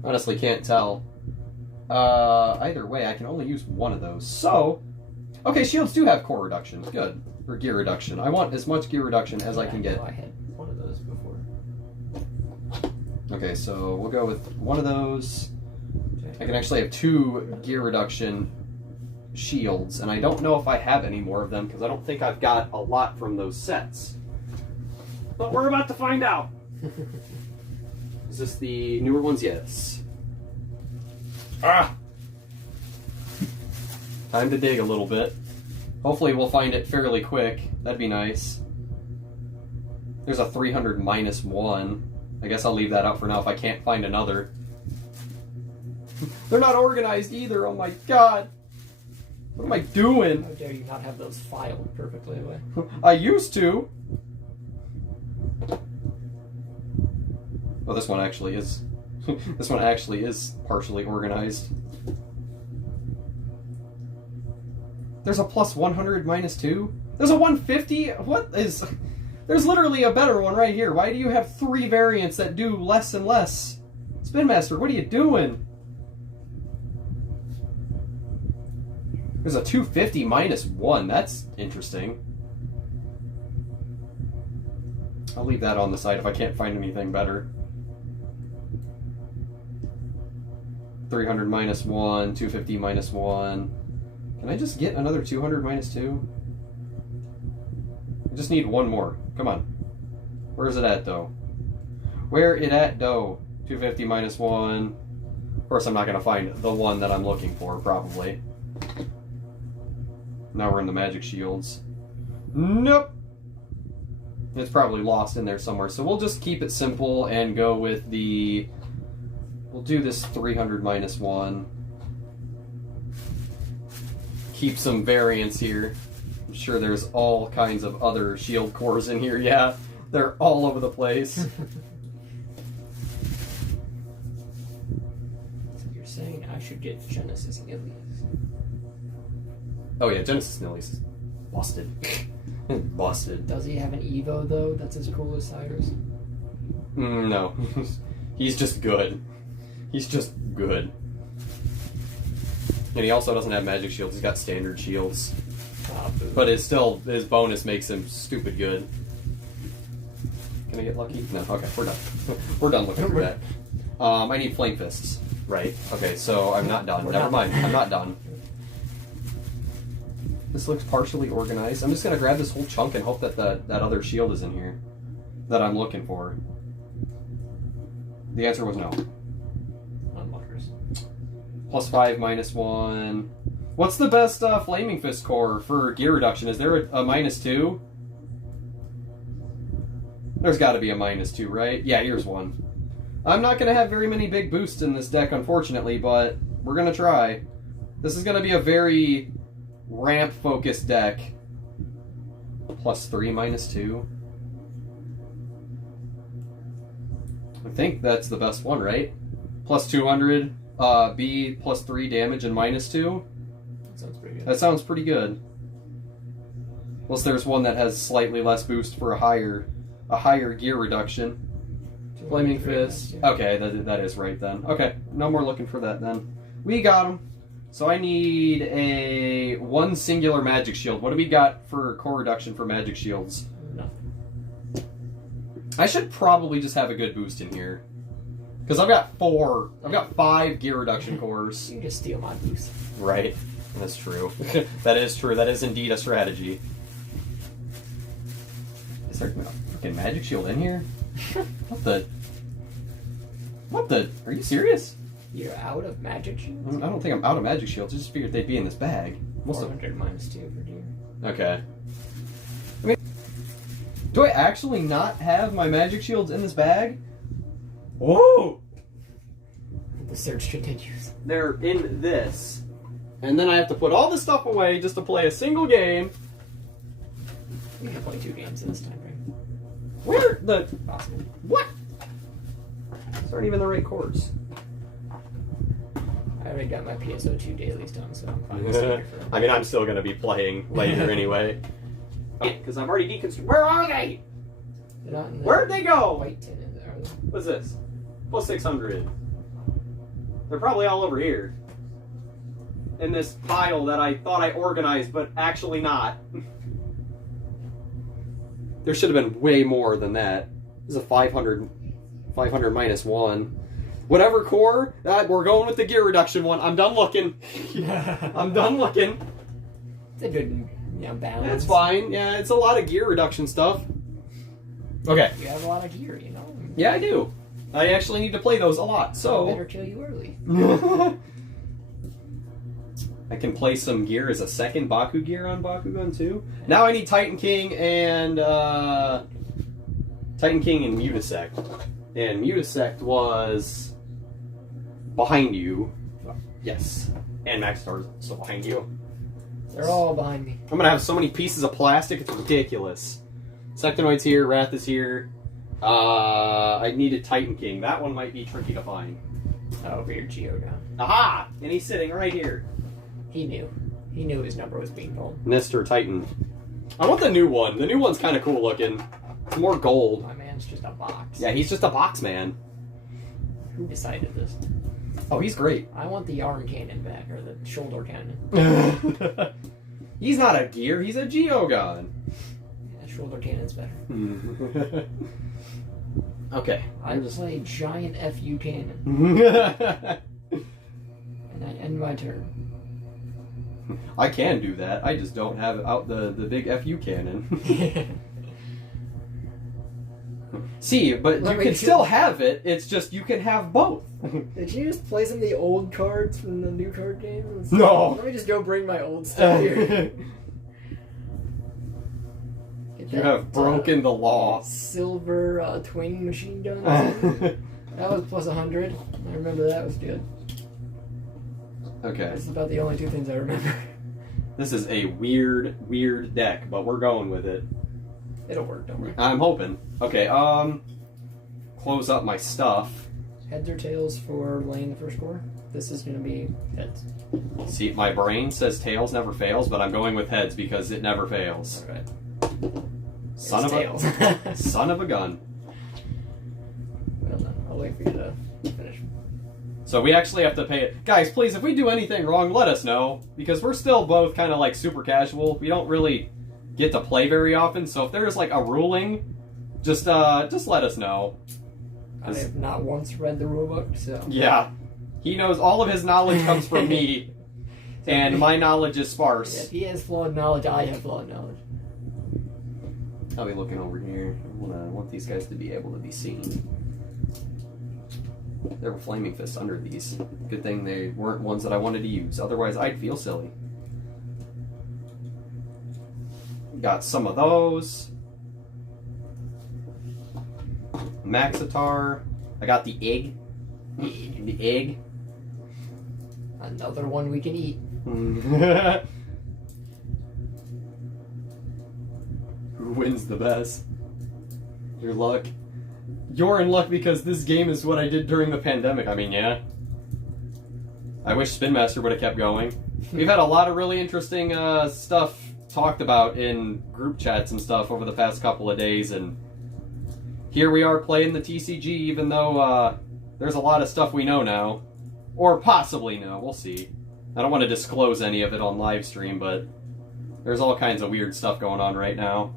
Honestly, can't tell. Either way, I can only use one of those. So, okay, shields do have core reduction. Good. Or gear reduction. I want as much gear reduction as I can get. I had one of those before. Okay, so we'll go with one of those. I can actually have 2 gear reduction shields, and I don't know if I have any more of them because I don't think I've got a lot from those sets. But we're about to find out. Is this the newer ones? Yes. Ah! Time to dig a little bit. Hopefully we'll find it fairly quick. That'd be nice. There's a 300 minus 1. I guess I'll leave that out for now if I can't find another. They're not organized either, oh my god! What am I doing? How dare you not have those filed perfectly away? I used to! Well, this one actually is. This one actually is partially organized. There's a plus 100 minus 2? There's a 150? What is... There's literally a better one right here. Why do you have 3 variants that do less and less? Spin Master, what are you doing? There's a 250 minus 1. That's interesting. I'll leave that on the side if I can't find anything better. 300 minus 1, 250 minus 1. Can I just get another 200 minus 2? I just need one more. Come on. Where is it at, though? Where it at, though? 250 minus 1. Of course, I'm not going to find the one that I'm looking for, probably. Now we're in the magic shields. Nope! It's probably lost in there somewhere. So we'll just keep it simple and go with the... We'll do this 300 minus 1. Keep some variance here. I'm sure there's all kinds of other shield cores in here. Yeah, they're all over the place. So you're saying I should get Genesis Nillies? Oh yeah, Genesis Nillies is busted. Busted. Does he have an Evo though? That's as cool as Cyrus? No. He's just good. He's just good. And he also doesn't have magic shields, he's got standard shields. But his bonus makes him stupid good. Can I get lucky? No, okay, we're done. We're done looking through that. I need flame fists. Right. Okay, so I'm not done. Never mind, I'm not done. This looks partially organized. I'm just gonna grab this whole chunk and hope that that other shield is in here that I'm looking for. The answer was no. Plus 5, minus 1. What's the best Flaming Fist core for gear reduction? Is there a minus 2? There's got to be a -2, right? Yeah, here's one. I'm not going to have very many big boosts in this deck, unfortunately, but we're going to try. This is going to be a very ramp-focused deck. +3, -2. I think that's the best one, right? +200, B, +3 damage and -2. That sounds pretty good. That sounds pretty good. Unless there's one that has slightly less boost for a higher gear reduction. Flaming Fist. Okay, that is right then. Okay, no more looking for that then. We got him. So I need a 1 singular magic shield. What do we got for core reduction for magic shields? Nothing. I should probably just have a good boost in here. Because I've got 5 gear reduction cores. You can just steal my boost. Right. That's true. That is true. That is indeed a strategy. Is there a freaking magic shield in here? What the? What the? Are you serious? You're out of magic shields? I don't think I'm out of magic shields. I just figured they'd be in this bag. 400 -2 for gear. Okay. I mean, do I actually not have my magic shields in this bag? Whoa! The search continues. They're in this. And then I have to put all this stuff away just to play a single game. We can play 2 games in this time frame. Where the... Possible. What? These aren't even the right chords. I already got my PSO2 dailies done, so I'm fine. For I mean, I'm still going to be playing later anyway. Because I've already deconstructed. Where are they? They're not in the Where'd they go? white tin in there. What's this? +600. They're probably all over here. In this pile that I thought I organized, but actually not. There should have been way more than that. This is a 500 -1. Whatever core, we're going with the gear reduction one. I'm done looking. I'm done looking. It's a good, balance. That's fine. Yeah, it's a lot of gear reduction stuff. Okay. You have a lot of gear, you know. Yeah, I do. I actually need to play those a lot, so... I better kill you early. I can play some gear as a second Baku gear on Bakugan too. Now I need Titan King and Mutasect. And Mutasect was behind you. Yes. And Max Star's still behind you. They're all behind me. I'm gonna have so many pieces of plastic, it's ridiculous. Sectonoid's here, Wrath is here. I needed Titan King. That one might be tricky to find. Oh, over your Geogon. Aha! And he's sitting right here. He knew. He knew his number was being pulled. Mr. Titan. I want the new one. The new one's kind of cool looking. It's more gold. My man's just a box. Yeah, he's just a box man. Who decided this? Oh, he's great. I want the arm cannon back, or the shoulder cannon. He's not a gear, he's a Geogon. Yeah, shoulder cannon's better. Okay. I play giant FU cannon. And I end my turn. I can do that. I just don't have out the big FU cannon. See, but you can still have it. It's just you can have both. Did you just play some of the old cards from the new card game? No. Let me just go bring my old stuff here. You have broken the law. Silver twin machine gun. That was +100. I remember that was good. Okay. That's about the only 2 things I remember. This is a weird deck, but we're going with it. It'll work, don't worry. I'm hoping. Okay, close up my stuff. Heads or tails for laying the first core? This is gonna be heads. See, my brain says tails never fails, but I'm going with heads because it never fails. Alright. Son of a gun. Well done. I'll wait for you to finish. So we actually have to pay it. Guys, please, if we do anything wrong, let us know. Because we're still both kind of like super casual. We don't really get to play very often. So if there's like a ruling, just let us know. I have not once read the rulebook, so... Yeah. He knows all of his knowledge comes from me. And my knowledge is sparse. Yeah, if he has flawed knowledge, I have flawed knowledge. I'll be looking over here. I want these guys to be able to be seen. There were flaming fists under these. Good thing they weren't ones that I wanted to use. Otherwise, I'd feel silly. Got some of those. Maxitar. I got the egg. The egg. Another one we can eat. Who wins the best? Your luck. You're in luck because this game is what I did during the pandemic. I mean, yeah. I wish Spin Master would have kept going. We've had a lot of really interesting stuff talked about in group chats and stuff over the past couple of days, and here we are playing the TCG, even though there's a lot of stuff we know now. Or possibly know, we'll see. I don't want to disclose any of it on live stream, but there's all kinds of weird stuff going on right now.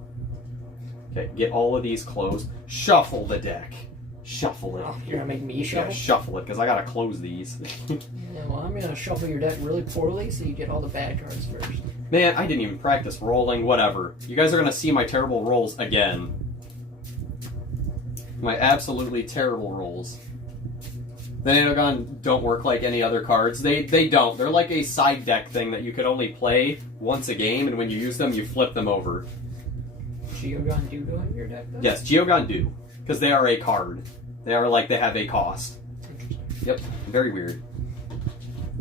Okay, get all of these closed. Shuffle the deck. Shuffle it. Oh, you're gonna make me shuffle? Yeah, shuffle it, because I gotta close these. Yeah, well, I'm gonna shuffle your deck really poorly so you get all the bad cards first. Man, I didn't even practice rolling, whatever. You guys are gonna see my terrible rolls again. My absolutely terrible rolls. The Bakugan don't work like any other cards. They don't. They're like a side deck thing that you could only play once a game, and when you use them, you flip them over. Bakugan do go in your deck, though? Yes, Bakugan do. Because they are a card. They are like, they have a cost. Yep, very weird.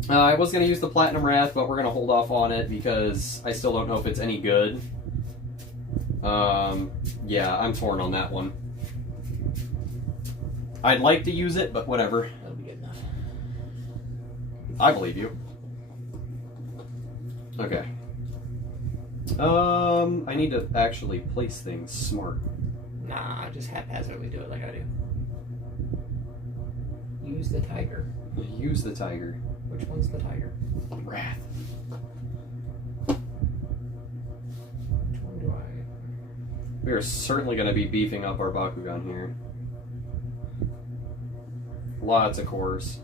I was going to use the Platinum Wrath, but we're going to hold off on it because I still don't know if it's any good. Yeah, I'm torn on that one. I'd like to use it, but whatever. That'll be good enough. I believe you. Okay. I need to actually place things smart. Nah, just haphazardly do it like I do. Use the tiger. Use the tiger. Which one's the tiger? Wrath. Which one do I... We are certainly going to be beefing up our Bakugan here. Lots of cores.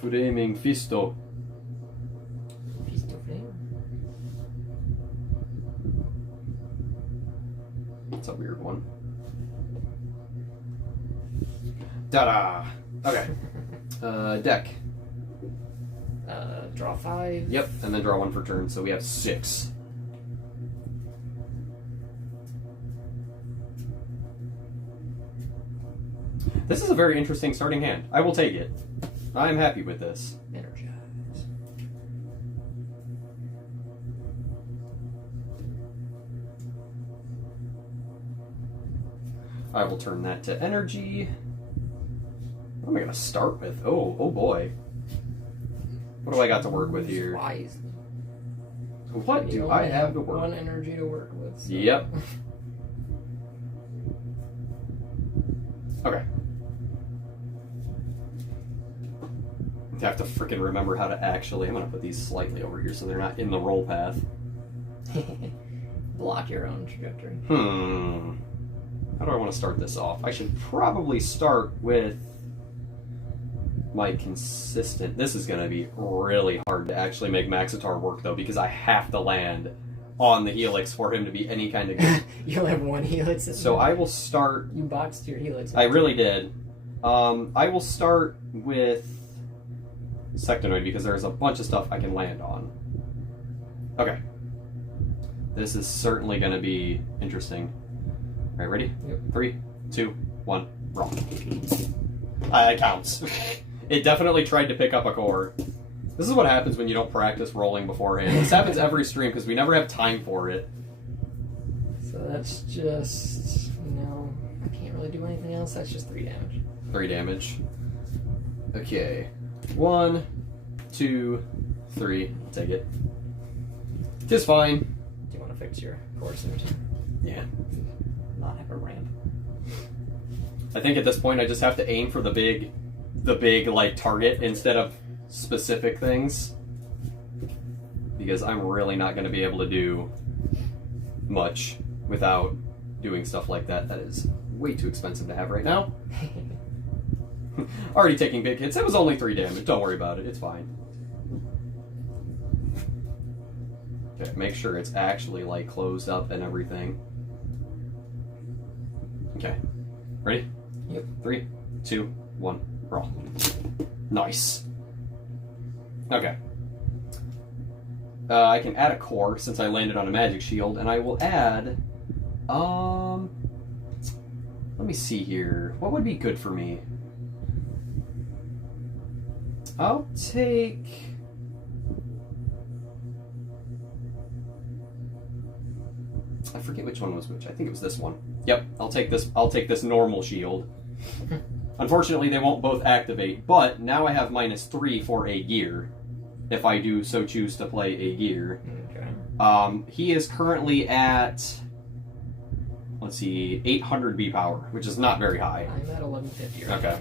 Framing Fisto. Fisto Flame? That's a weird one. Ta-da! Okay. Deck. Draw 5. Yep, and then draw 1 for turn, so we have 6. This is a very interesting starting hand. I will take it. I'm happy with this. Energize. I will turn that to energy. What am I going to start with? Oh boy. What do I got to work with here? Wisely. What do I have to work with? One energy to work with. So. Yep. Okay. I have to freaking remember how to actually... I'm going to put these slightly over here so they're not in the roll path. Block your own trajectory. How do I want to start this off? I should probably start with my consistent... This is going to be really hard to actually make Maxitar work, though, because I have to land on the Helix for him to be any kind of good. You'll have one Helix. So I will start... You boxed your Helix. I really did. I will start with Sectonoid because there's a bunch of stuff I can land on. Okay. This is certainly going to be interesting. All right, ready? Yep. 3, 2, 1, roll. It counts. It definitely tried to pick up a core. This is what happens when you don't practice rolling beforehand. This happens every stream because we never have time for it. So that's just, I can't really do anything else. That's just 3 damage. 3 damage. Okay. 1, 2, 3. Take it. Just fine. Do you want to fix your course there too? Yeah. Not have a ramp. I think at this point I just have to aim for the big like target instead of specific things, because I'm really not going to be able to do much without doing stuff like that. That is way too expensive to have right now. Already taking big hits. It was only 3 damage. Don't worry about it. It's fine. Okay, make sure it's actually like closed up and everything. Okay. Ready? Yep. 3, 2, 1, roll. Nice. Okay. I can add a core since I landed on a magic shield, and I will add, let me see here. What would be good for me? I'll take... I forget which one was which. I think it was this one. Yep, I'll take this normal shield. Unfortunately, they won't both activate, but now I have -3 for a gear, if I do so choose to play a gear. Okay. He is currently at, let's see, 800 B power, which is not very high. I'm at 1150 right Okay.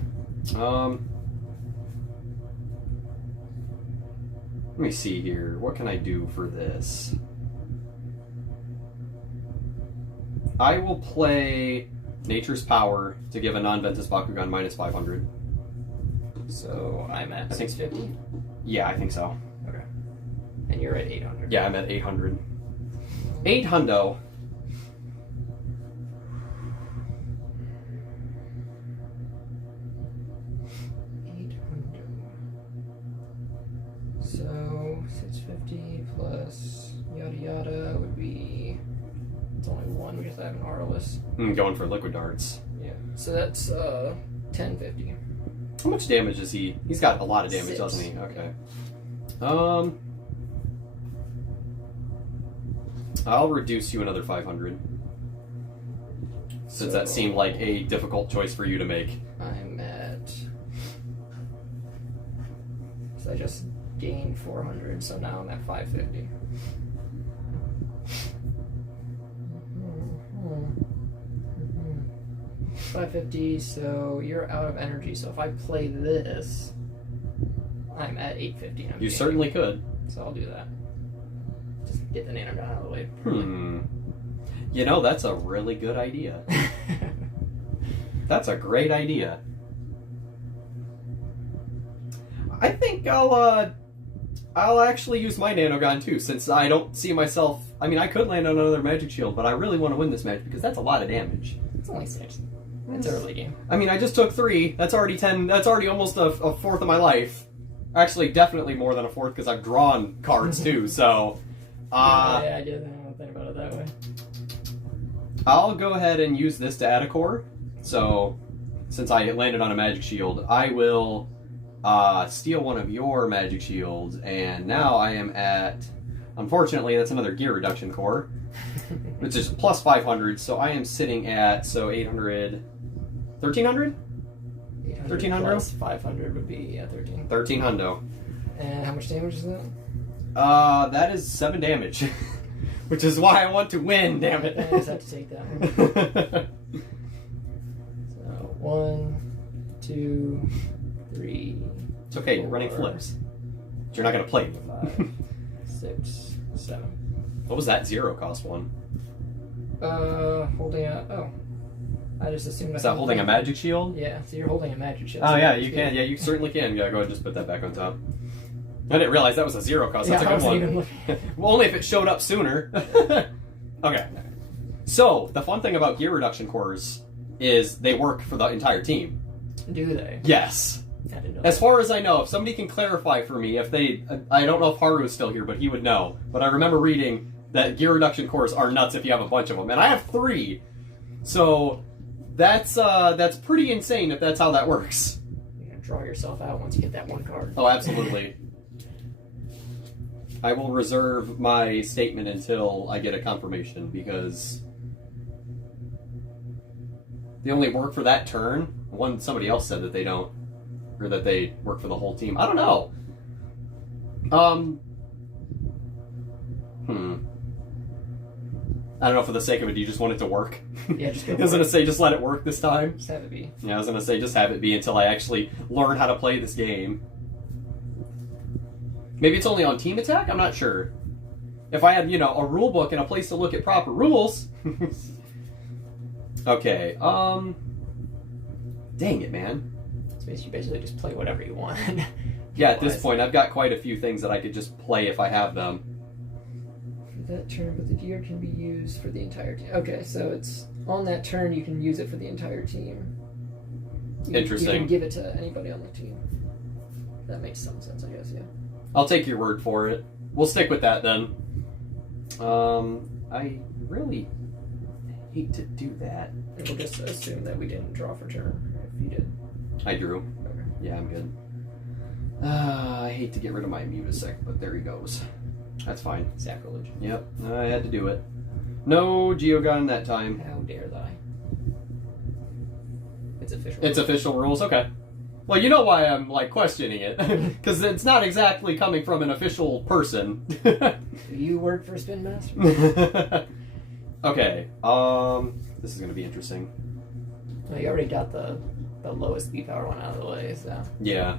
Let me see here. What can I do for this? I will play Nature's Power to give a non-Ventus Bakugan -500. So I'm at 650? Yeah, I think so. Okay. And you're at 800? Yeah, I'm at 800. 800. So 650 plus yada yada would be... It's only one because I have an Auralus. Going for liquid darts. Yeah. So that's 1050. How much damage is he? He's got a lot of damage, 6. doesn't he? Okay. I'll reduce you another 500. Since that seemed like a difficult choice for you to make. I'm at... So I just gained 400, so now I'm at 550. 550, so you're out of energy. So if I play this, I'm at 850. You certainly could. So I'll do that. Just get the nano out of the way. You know, that's a really good idea. That's a great idea. I think I'll actually use my nanogun too, since I don't see myself... I mean, I could land on another magic shield, but I really want to win this match because that's a lot of damage. It's only 6. It's early game. I mean, I just took 3. That's already 10. That's already almost a fourth of my life. Actually, definitely more than a fourth because I've drawn cards too. So, yeah, I didn't think about it that way. I'll go ahead and use this to add a core. So, since I landed on a magic shield, I will steal one of your magic shields, and now I am at. Unfortunately, that's another gear reduction core, which is plus 500. So I am sitting at 800. 1300? 1300? Plus 500 would be 13. 1300. And how much damage is that? That is 7 damage. Which is why I want to win, damn it. I just have to take that one. So, 1, 2, 3. It's okay, 4, you're running flips. But you're not going to play. 5, 6, 7. What was that 0 cost one? Holding a... Oh. I just assumed... Is that holding a magic shield? Yeah, so you're holding a magic shield. Oh so yeah, you can. Yeah, you certainly can. Yeah, go ahead and just put that back on top. I didn't realize that was a 0 cost. That's a good one. Well, only if it showed up sooner. Okay. So, the fun thing about gear reduction cores is they work for the entire team. Do they? Yes. I didn't know As that. far as I know, if somebody can clarify for me, if they... I don't know if Haru is still here, but he would know. But I remember reading that gear reduction cores are nuts if you have a bunch of them. And I have 3. So... That's pretty insane if that's how that works. You're gonna draw yourself out once you get that one card. Oh, absolutely. I will reserve my statement until I get a confirmation, because they only work for that turn. Somebody else said that they don't, or that they work for the whole team. I don't know. I don't know, for the sake of it, do you just want it to work? Yeah, just go I was for going it. to say, just let it work this time. Just have it be. Yeah, I was going to say, just have it be until I actually learn how to play this game. Maybe it's only on Team Attack? I'm not sure. If I had, a rule book and a place to look at proper rules. Okay, dang it, man. So you basically just play whatever you want. Yeah, at this point, I've got quite a few things that I could just play if I have them. That turn, but the gear can be used for the entire team. Okay, so it's on that turn you can use it for the entire team. Interesting. You can give it to anybody on the team. That makes some sense, I guess, yeah. I'll take your word for it. we'll stick with that then. I really hate to do that. We'll just assume that we didn't draw for turn. If you did. I drew. Okay. Yeah, I'm good. I hate to get rid of my Mutisec, but there he goes. That's fine. Sacrilege. Yep, I had to do it. No Geogun that time. How dare thy? It's official. It's official rules? Okay. Well, you know why I'm, like, questioning it. Because it's not exactly coming from an official person. Do you work for Spin Master? Okay, this is going to be interesting. Well, you already got the lowest speed power one out of the way, so... Yeah.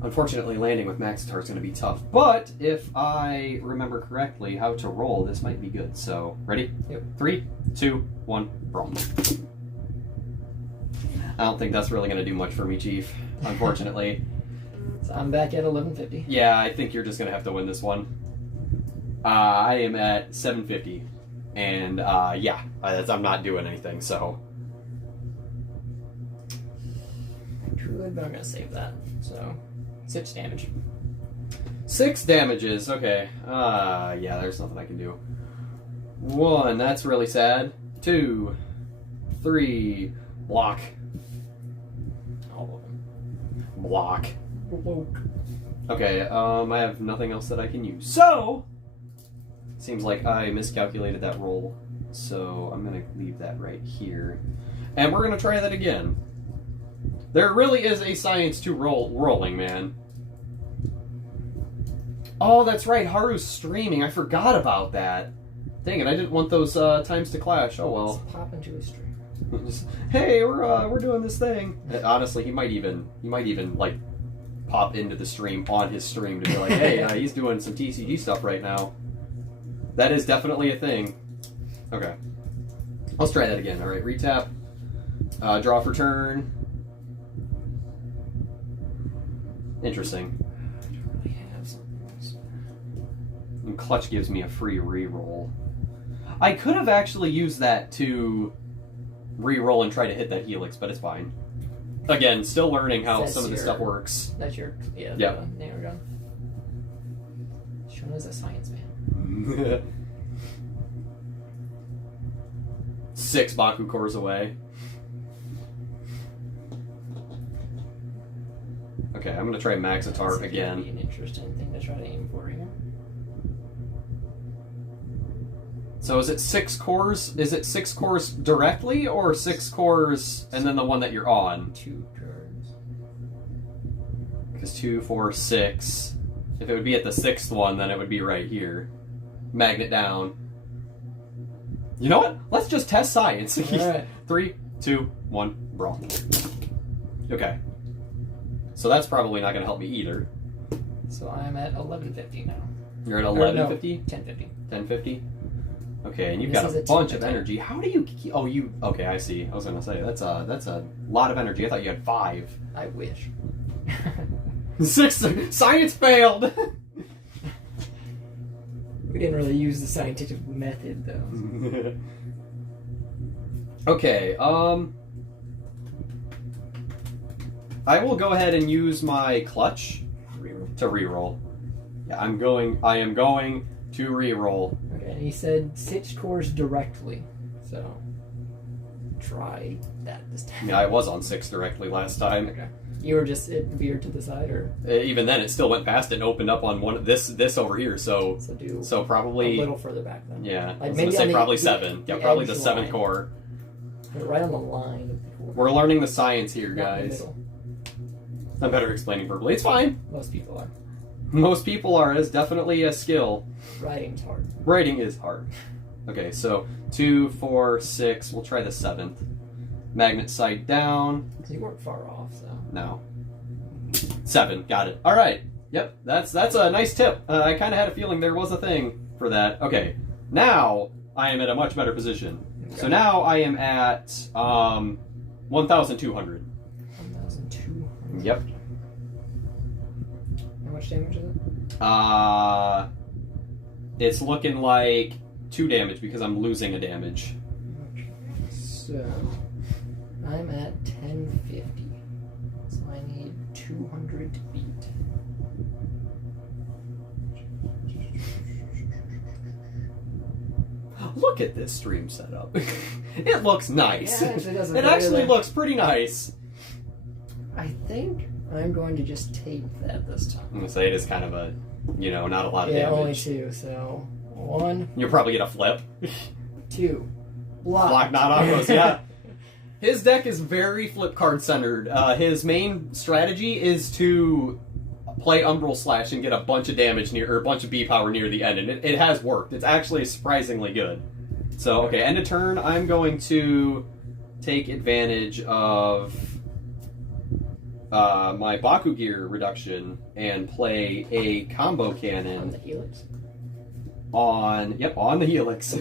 Unfortunately, landing with Maxitar is going to be tough. But if I remember correctly how to roll, this might be good. So, ready? Yep. 3, 2, 1, brawl. I don't think that's really going to do much for me, Chief. Unfortunately. So I'm back at 1150. Yeah, I think you're just going to have to win this one. I am at 750. And, yeah, I'm not doing anything, so... Druid, but I'm going to save that, so... 6 damage. 6 damages, okay. Yeah, there's nothing I can do. 1, that's really sad. 2, 3, block. All of them. Block. Woke. Okay, I have nothing else that I can use. So, seems like I miscalculated that roll. So, I'm going to leave that right here. And we're going to try that again. There really is a science to rolling, man. Oh, that's right. Haru's streaming. I forgot about that. Dang it, I didn't want those times to clash. Oh well. Let's pop into a stream. Just, hey, we're doing this thing. Honestly, he might even like pop into the stream on his stream to be like, hey, he's doing some TCG stuff right now. That is definitely a thing. Okay. Let's try that again. All right, retap. Draw for turn. Interesting. And Clutch gives me a free reroll. I could have actually used that to reroll and try to hit that Helix, but it's fine. Again, still learning how some of this stuff works. That's your yep. Nail gun. Sean is a science man. 6 Baku cores away. Okay, I'm gonna try Maxitar again. That'd be an interesting thing to try to aim for here. So is it 6 cores? Is it 6 cores directly, or 6 cores and then the one that you're on? 2 turns. Because 2, 4, 6. If it would be at the 6th one, then it would be right here. Magnet down. You know what? Let's just test science. Alright. 3, 2, 1, brawl. Okay. So that's probably not going to help me either. So I'm at 1150 now. You're at 1150? 1050. 1050? Okay, and you've This got is a a bunch team of attack. energy. How do you... Oh, you... Okay, I see. I was going to say, that's a lot of energy. I thought you had 5. I wish. 6... Science failed! We didn't really use the scientific method, though. Okay, I will go ahead and use my clutch to reroll. Yeah, I am going to reroll. Okay, and he said 6 cores directly, so try that this time. Yeah, I was on 6 directly last time. Okay. You were just veered to the side, or Even then, it still went past it and opened up on one this over here. So probably a little further back then. Yeah, Like I was maybe gonna say on the- probably the- 7. the Yeah, probably the edge 7th line. core. We're right on the line of the core. We're learning the science here, Not in the guys. middle. I'm better explaining verbally. It's fine. Most people are. Most people are. It's definitely a skill. Writing's hard. Writing is hard. Okay, so 2, 4, 6. We'll try the 7th. Magnet side down. So you weren't far off, so. No. 7. Got it. All right. Yep. That's a nice tip. I kind of had a feeling there was a thing for that. Okay. Now I am at a much better position. Okay. So now I am at 1,200. 1,200. Yep. How much damage is it? It's looking like 2 damage because I'm losing a damage. Okay. So I'm at 1050. So I need 200 to beat. Look at this stream setup. It looks nice. Yeah, it doesn't it actually looks pretty nice. I think I'm going to just tape that this time. I'm gonna say it is kind of a, not a lot of Yeah, damage. only 2, so 1. You'll probably get a flip. 2. Block. Block, not Aquos, yeah. His deck is very flip card centered. His main strategy is to play Umbral Slash and get a bunch of damage or a bunch of B power near the end, and it has worked. It's actually surprisingly good. So, okay, end of turn, I'm going to take advantage of my Baku Gear reduction and play a combo cannon On the Helix. on the Helix.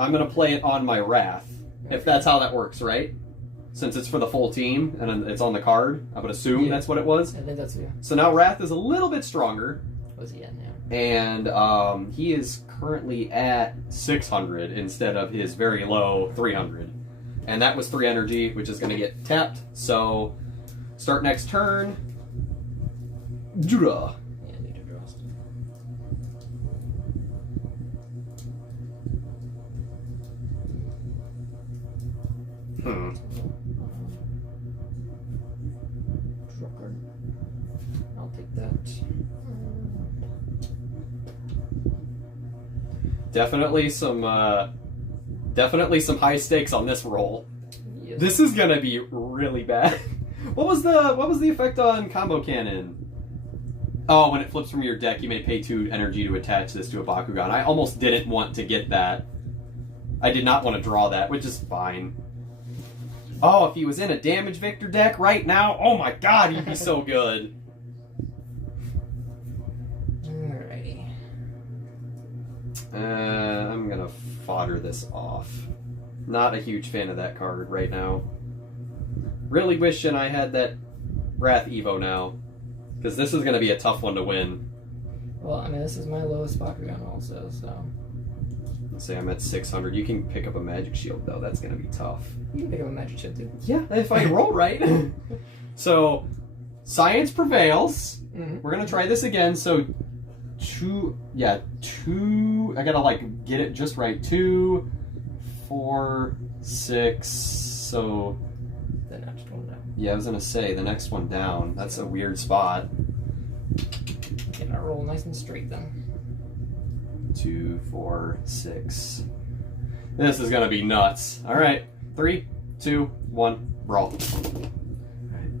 I'm going to play it on my Wrath, if that's how that works, right? Since it's for the full team and it's on the card, I would assume that's what it was. I think that's, yeah. So now Wrath is a little bit stronger. What's he at now? And he is currently at 600 instead of his very low 300. And that was 3 energy, which is going to get tapped. So start next turn. Draw. Yeah, I need to draw stuff. Trucker. I'll take that. Definitely some high stakes on this roll. Yes. This is gonna be really bad. What was the effect on combo cannon? Oh, when it flips from your deck, you may pay 2 energy to attach this to a Bakugan. I almost didn't want to get that. I did not want to draw that, which is fine. Oh, if he was in a Damage Victor deck right now, oh my god, he'd be so good. Alrighty. I'm gonna fodder this off. Not a huge fan of that card right now. Really wishing I had that Wrath Evo now, because this is gonna be a tough one to win. Well, I mean, this is my lowest Bakugan also, so... Let's say I'm at 600. You can pick up a Magic Shield, though. That's gonna be tough. You can pick up a Magic Shield, too. Yeah, if I roll right. So, science prevails. Mm-hmm. We're gonna try this again. So, 2. I gotta get it just right. 2, 4, 6. So, The next one down. yeah, I was gonna say the next one down. That's a weird spot. Getting our roll nice and straight then. 2, 4, 6. This is gonna be nuts. All right, 3, 2, 1, brawl.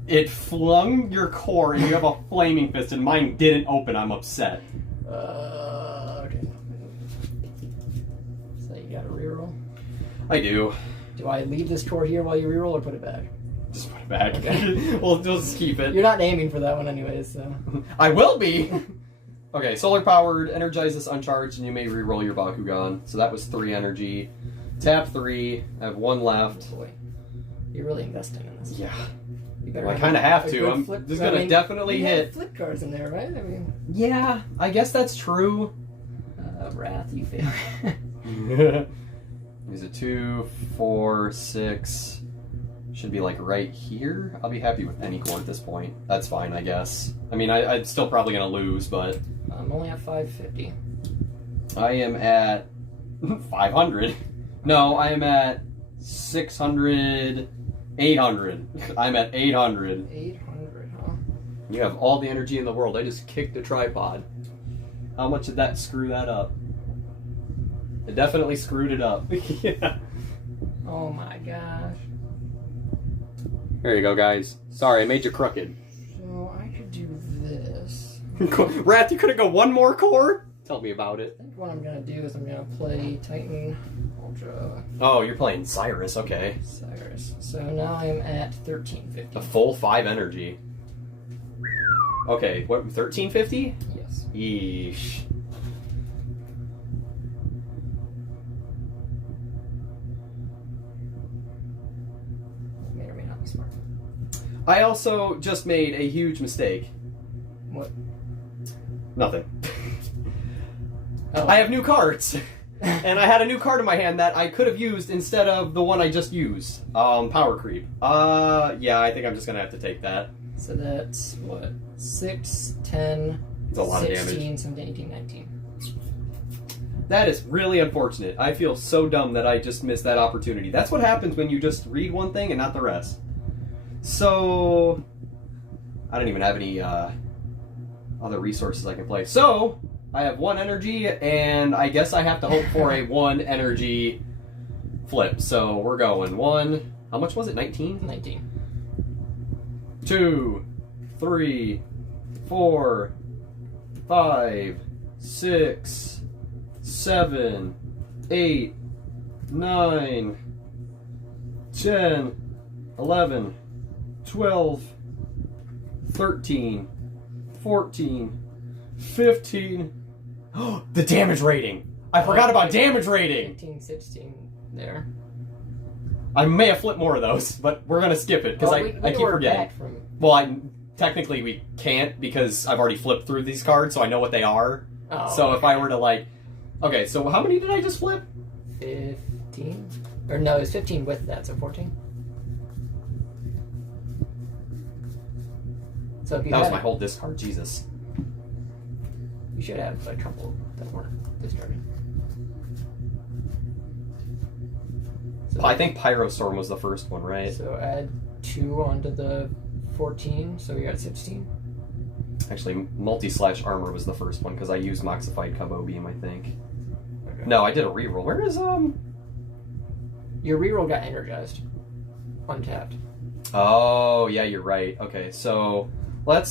It flung your core, and you have a flaming fist, and mine didn't open. I'm upset. Okay. So you got a reroll. I do. Do I leave this core here while you reroll, or put it back? Just put it back. Okay. we'll just keep it. You're not aiming for that one anyways, so... I will be. Okay, solar powered, energize this uncharged, and you may reroll your Bakugan. So that was 3 energy. Tap 3. I have 1 left. Boy, you're really investing in this. Yeah. You better I kind of have a to. good I'm flip- just gonna definitely you have hit. flip cards in there, right? I mean, Yeah, I guess that's true. Wrath, you fail. These are 2, 4, 6. Should be right here. I'll be happy with any core at this point. That's fine, I guess. I mean, I'm still probably gonna lose, but I'm only at 550. I am at 500. No, I am at 600, 800. I'm at 800. 800, huh? You have all the energy in the world. I just kicked a tripod. How much did that screw that up? It definitely screwed it up. Yeah. Oh my gosh. There you go, guys. Sorry, I made you crooked. So I could do this. Wrath, you couldn't go one more core? Tell me about it. I think what I'm gonna do is I'm gonna play Titan Ultra Oh, you're playing Cyrus, okay. Cyrus. So now I'm at 1350. A full 5 energy. Okay, what, 1350? Yes. Yeesh. May or may not be smart. I also just made a huge mistake. What? Nothing. Oh. I have new cards. And I had a new card in my hand that I could have used instead of the one I just used. Power Creep. Yeah, I think I'm just gonna have to take that. So that's what? 6, 10, It's a lot 16, of damage. 17, 18, 19. That is really unfortunate. I feel so dumb that I just missed that opportunity. That's what happens when you just read one thing and not the rest. So, I don't even have any other resources I can play. So, I have 1 energy, and I guess I have to hope for a 1 energy flip. So, we're going 1. How much was it? 19? 19. 2, 3, 4, 5, 6, 7, 8, 9, 10, 11, 12, 13, 14, 15. Oh, the damage rating! I forgot about damage rating! 15, 16 there. I may have flipped more of those, but we're gonna skip it, because I keep forgetting. Well, technically we can't, because I've already flipped through these cards, so I know what they are. Oh, so if I were to, like... Okay, so how many did I just flip? 15? Or no, it was 15 with that, so 14. So if you that was my whole discard, Jesus. You should have a couple that weren't discarded. So I think Pyrostorm was the first one, right? So add 2 onto the 14, so you're at 16. Actually, Multi-Slash Armor was the first one, because I used Moxified Cabo Beam, I think. Okay. No, I did a reroll. Where is, Your reroll got energized. Untapped. Oh, yeah, you're right. Okay, so let's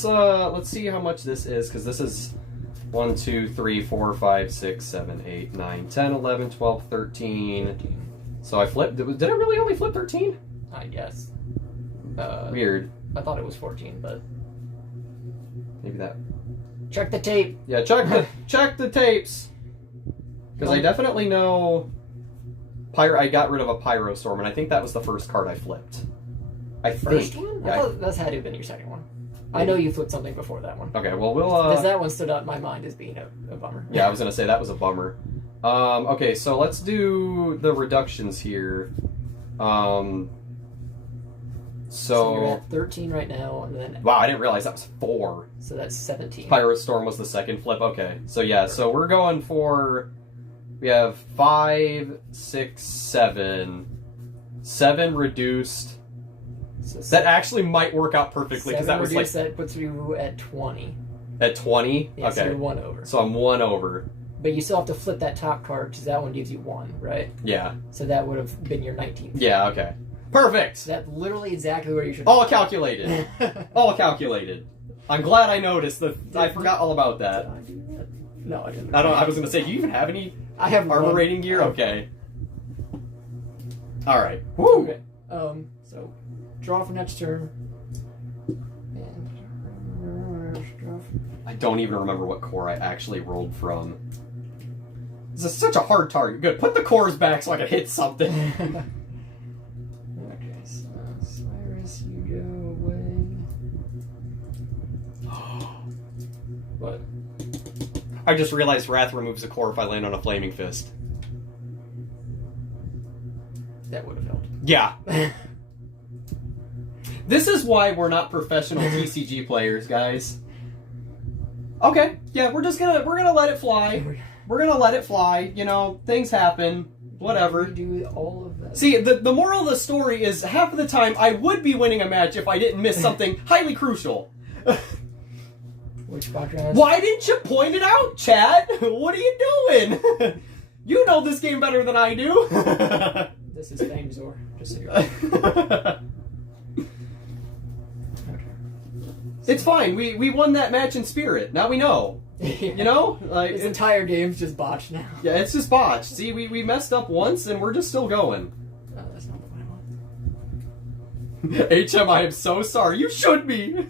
see how much this is, because this is 1, 2, 3, 4, 5, 6, 7, 8, 9, 10, 11, 12, 13. 15. So I flipped. Did I really only flip 13? I guess. Weird. I thought it was 14, but... Maybe that... Check the tape! Yeah, check the tapes! Because I definitely know... I got rid of a Pyrostorm, and I think that was the first card I flipped. I First think. one? Yeah, I thought that had to have been your second one. I know you flipped something before that one. Okay, well, we'll... Because that one stood out in my mind as being a bummer. Yeah, I was going to say that was a bummer. Okay, so let's do the reductions here. So you're at 13 right now, and then... Wow, I didn't realize that was 4. So that's 17. Pyrostorm was the second flip. Okay, so yeah, so we're going for... We have 5, 6, 7. 7 reduced. So That actually might work out perfectly, because that was like... That puts you at 20. At 20? Yeah, okay. so you're 1 over. So I'm 1 over. But you still have to flip that top card, because that one gives you 1, right? Yeah. So that would have been your 19th. Yeah, okay. Perfect! That's literally exactly where you should... All calculated. All calculated. I'm glad I noticed that. I forgot all about that. Did I do that? No, I didn't. I was going to say, do you even have any I have armor one. rating gear? Okay. Alright. Woo! Okay. So, draw for next turn. And... I don't even remember what core I actually rolled from. This is such a hard target. Good. Put the cores back so I can hit something. Okay, so Cyrus, you go away. What? I just realized Wrath removes a core if I land on a Flaming Fist. That would have helped. Yeah. This is why we're not professional TCG players, guys. Okay, yeah, we're gonna let it fly. We're gonna let it fly. You know, things happen. Whatever. Do all of that. See, the moral of the story is half of the time I would be winning a match if I didn't miss something highly crucial. Which Bakugan? Why didn't you point it out, Chad? What are you doing? You know this game better than I do. This is Famezor, just so you're okay. It's fine. We won that match in spirit. Now we know. Yeah. You know? Like This entire game's just botched now. yeah, it's just botched. See, we messed up once and we're just still going. Oh, that's not what I want. HM, I am so sorry. You should be.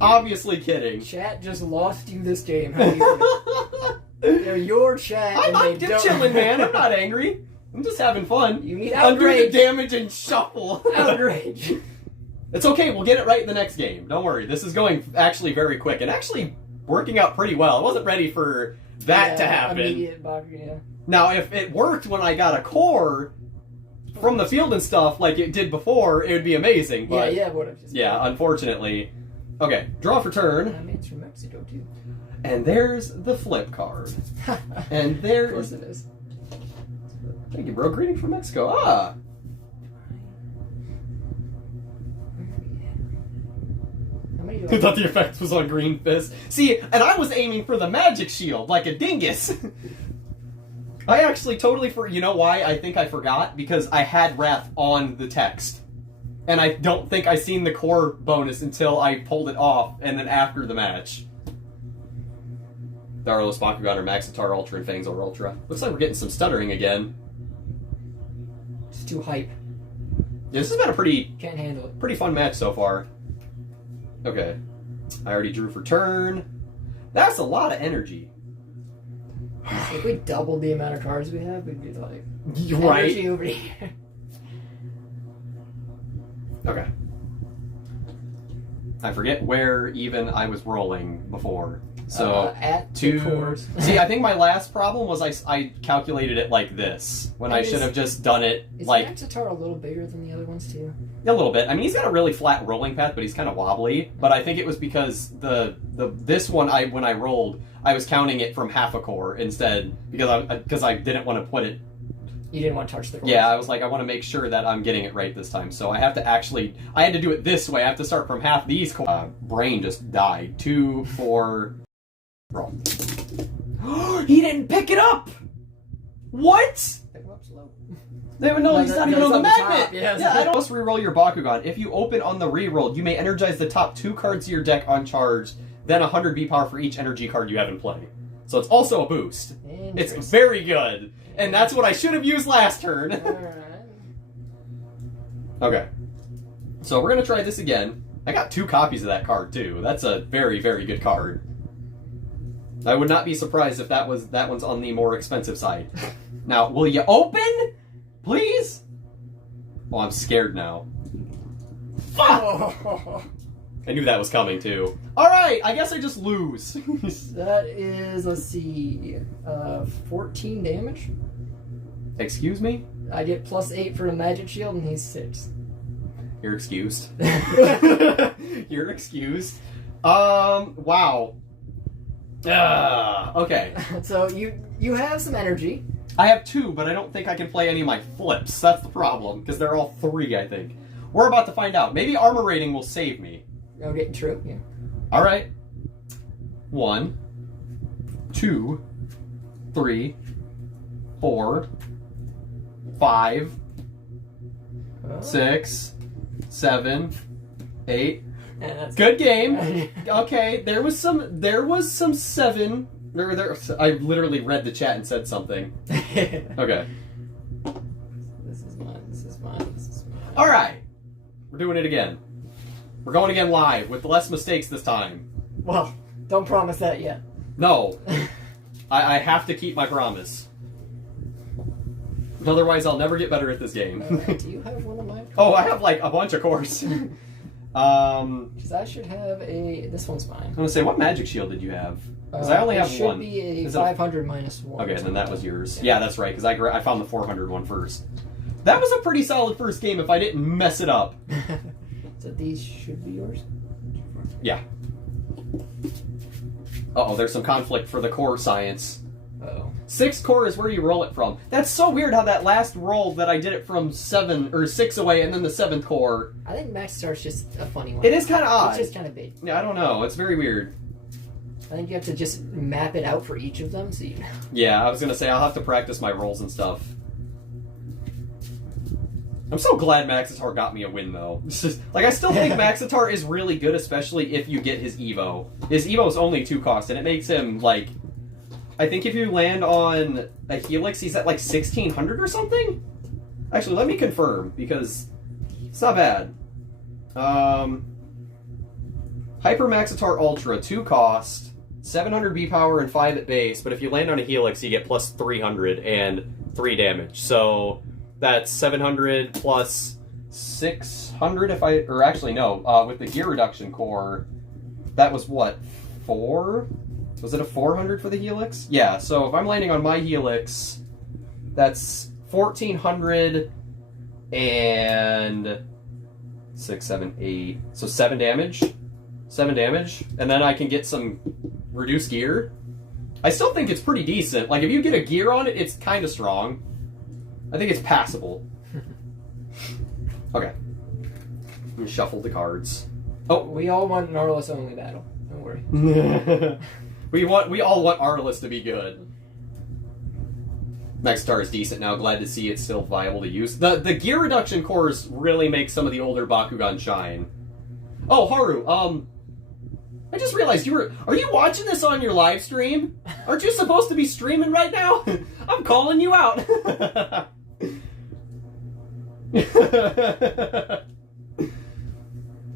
Obviously kidding. Chat just lost you this game. How do you They're your chat. I'm chilling, man. I'm not angry. I'm just having fun. You need Undo the outrage. damage and shuffle. Outrage. It's okay. We'll get it right in the next game. Don't worry. This is going actually very quick and actually working out pretty well. I wasn't ready for that to happen. Immediate Bakugan, yeah. Now, if it worked when I got a core from the field and stuff like it did before, it would be amazing. But Yeah, would have just. yeah, unfortunately. Okay, draw for turn. I mean, it's from Mexico, too. And there's the flip card. And there Of course is... it is. Thank you, bro. Greeting from Mexico. Ah! How many do I thought the effect was on Green Fist. See, and I was aiming for the magic shield, like a dingus. I actually totally you know why I think I forgot? Because I had Wrath on the text. And I don't think I seen the core bonus until I pulled it off, and then after the match. Darlos, Bakugan, or Maxitar, Ultra, and Fangs, or Ultra. Looks like we're getting some stuttering again. It's too hype. Yeah, this has been a Can't handle it. pretty fun match so far. Okay. I already drew for turn. That's a lot of energy. If we doubled the amount of cards we have, we'd be like... Right? Energy over here. Okay. I forget where even I was rolling before. So, at two cores. See, I think my last problem was I calculated it like this, when I should have just done it like... Is Maxitar a little bigger than the other ones, too? A little bit. I mean, he's got a really flat rolling path, but he's kind of wobbly. But I think it was because this one, when I rolled, I was counting it from half a core instead, because I didn't want to put it... You didn't want to touch the cores. Yeah, I was like, I want to make sure that I'm getting it right this time. So I have to actually... I had to do it this way. I have to start from half these cores. Brain just died. 2, 4... Roll. He didn't pick it up! What? Pick him up slow. No, he's not even on the magnet! Yeah, I don't... Must reroll your Bakugan. If you open on the reroll, you may energize the top 2 cards of your deck on charge, then 100 B power for each energy card you have in play. So it's also a boost. It's very good. And that's what I should have used last turn. Alright. Okay. So we're going to try this again. I got 2 copies of that card, too. That's a very, very good card. I would not be surprised if that one's on the more expensive side. Now, will you open? Please? Oh, I'm scared now. Oh. I knew that was coming, too. Alright, I guess I just lose. That is, let's see, 14 damage. Excuse me? I get +8 for the magic shield, and he's 6. You're excused. You're excused. Wow. Okay. So you have some energy. I have 2, but I don't think I can play any of my flips. That's the problem, because they're all 3, I think. We're about to find out. Maybe armor rating will save me. Oh, getting true, yeah. Alright. 1, 2, 3, 4, 5, 6, 7, 8. Yeah, that's Good game. Okay, there was some 7. I literally read the chat and said something. Okay. This is mine. Alright. We're doing it again. We're going again live with less mistakes this time. Well, don't promise that yet. No. I have to keep my promise. Otherwise, I'll never get better at this game. Do you have one of mine? Oh, I have like a bunch of course. Because I should have this one's mine. I'm gonna say, what magic shield did you have? Because I only have should one. be a 500 minus 1. Okay, then that was yours. Yeah, that's right, because I found the 400 one first. That was a pretty solid first game if I didn't mess it up. So these should be yours? Yeah. Uh-oh, there's some conflict for the core science. Uh-oh. 6 core is where you roll it from. That's so weird how that last roll that I did it from 7 or 6 away and then the 7th core. I think Maxitar's just a funny one. It is kind of odd. It's just kind of big. Yeah, I don't know. It's very weird. I think you have to just map it out for each of them, so you know. Yeah, I was gonna say I'll have to practice my rolls and stuff. I'm so glad Maxitar got me a win, though. Like, I still think Maxitar is really good, especially if you get his Evo. His Evo is only 2 cost, and it makes him, like... I think if you land on a Helix, he's at, like, 1,600 or something? Actually, let me confirm, because it's not bad. Hyper Maxitar Ultra, 2 cost, 700 B power and 5 at base, but if you land on a Helix, you get plus 300 and 3 damage. So... That's 700 plus 600 if I... Or actually, no. With the gear reduction core, that was what? 4? Was it a 400 for the Helix? Yeah, so if I'm landing on my Helix, that's 1,400 and 6, 7, 8. So 7 damage. 7 damage, and then I can get some reduced gear. I still think it's pretty decent. Like, if you get a gear on it, it's kind of strong. I think it's passable. Okay. Let me shuffle the cards. Oh, we all want an Arliss only battle. Don't worry. we all want Arliss to be good. Next star is decent now. Glad to see it's still viable to use. The gear reduction cores really make some of the older Bakugan shine. Oh, Haru, I just realized are you watching this on your live stream? Aren't you supposed to be streaming right now? I'm calling you out.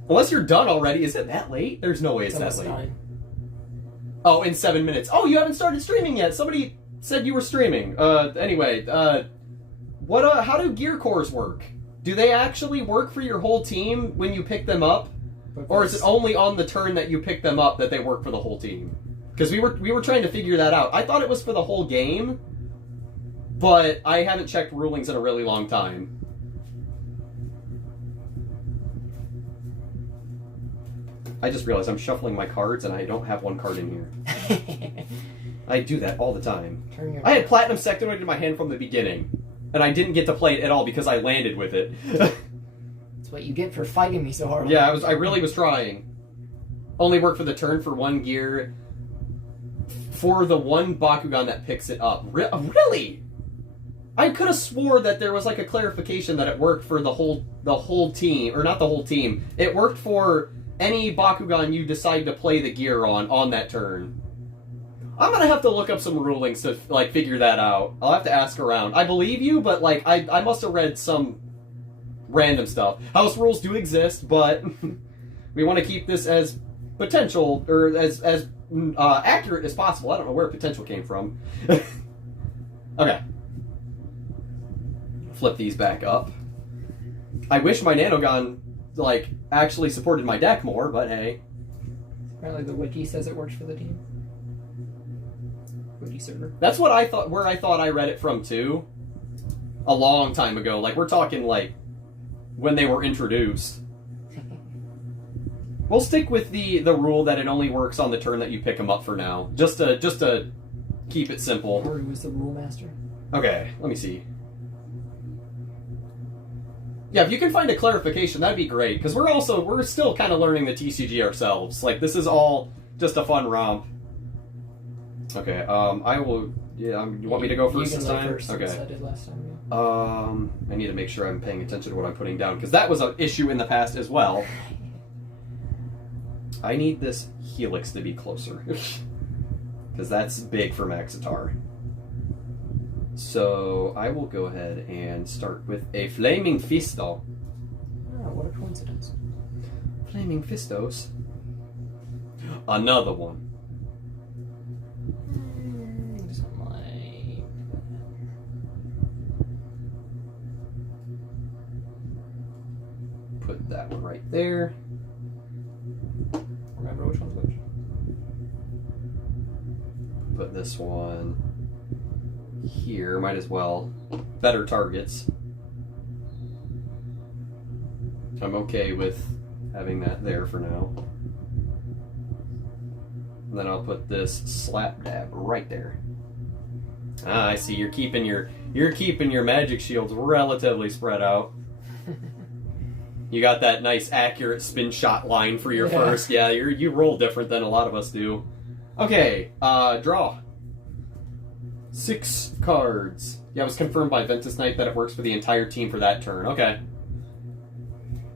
Unless you're done already. Is it that late? There's no way it's that late. 9. Oh, in 7 minutes. Oh, you haven't started streaming yet. Somebody said you were streaming. Anyway, how do gear cores work? Do they actually work for your whole team when you pick them up? Or is it only on the turn that you pick them up that they work for the whole team? Because we were trying to figure that out. I thought it was for the whole game, but I haven't checked rulings in a really long time. I just realized I'm shuffling my cards and I don't have one card in here. I do that all the time. I had Platinum Sectoid in my hand from the beginning, and I didn't get to play it at all because I landed with it. That's what you get for fighting me so hard. Yeah, I really was trying. Only work for the turn for 1 gear for the one Bakugan that picks it up. Really? I could have swore that there was like a clarification that it worked for the whole team, or not the whole team. It worked for any Bakugan you decide to play the gear on that turn. I'm gonna have to look up some rulings to like figure that out. I'll have to ask around. I believe you, but like I must have read some random stuff. House rules do exist, but we want to keep this as potential or as accurate as possible. I don't know where potential came from. Okay. Flip these back up. I wish my Nanogon like actually supported my deck more, but hey. Apparently the wiki says it works for the team. Wiki server. That's what I thought, where I thought I read it from too. A long time ago. Like we're talking like when they were introduced. We'll stick with the rule that it only works on the turn that you pick them up for now. Just to keep it simple. Or was the rule master. Okay, let me see. Yeah, if you can find a clarification, that'd be great. Because we're still kind of learning the TCG ourselves. Like, this is all just a fun romp. Okay, I will... Yeah, you want me to go first this time? First, okay. I did last time, yeah. I need to make sure I'm paying attention to what I'm putting down. Because that was an issue in the past as well. I need this helix to be closer. Because that's big for Maxitar. So I will go ahead and start with a Flaming Fisto. Oh, what a coincidence. Flaming Fistos. Another one. Put that one right there. Remember which one's which. Put this one here, might as well. Better targets. I'm okay with having that there for now. And then I'll put this slap dab right there. Ah, I see. You're keeping your magic shields relatively spread out. You got that nice accurate spin shot line for your first. Yeah, you roll different than a lot of us do. Okay, draw. 6 cards. Yeah, it was confirmed by Ventus Knight that it works for the entire team for that turn. Okay.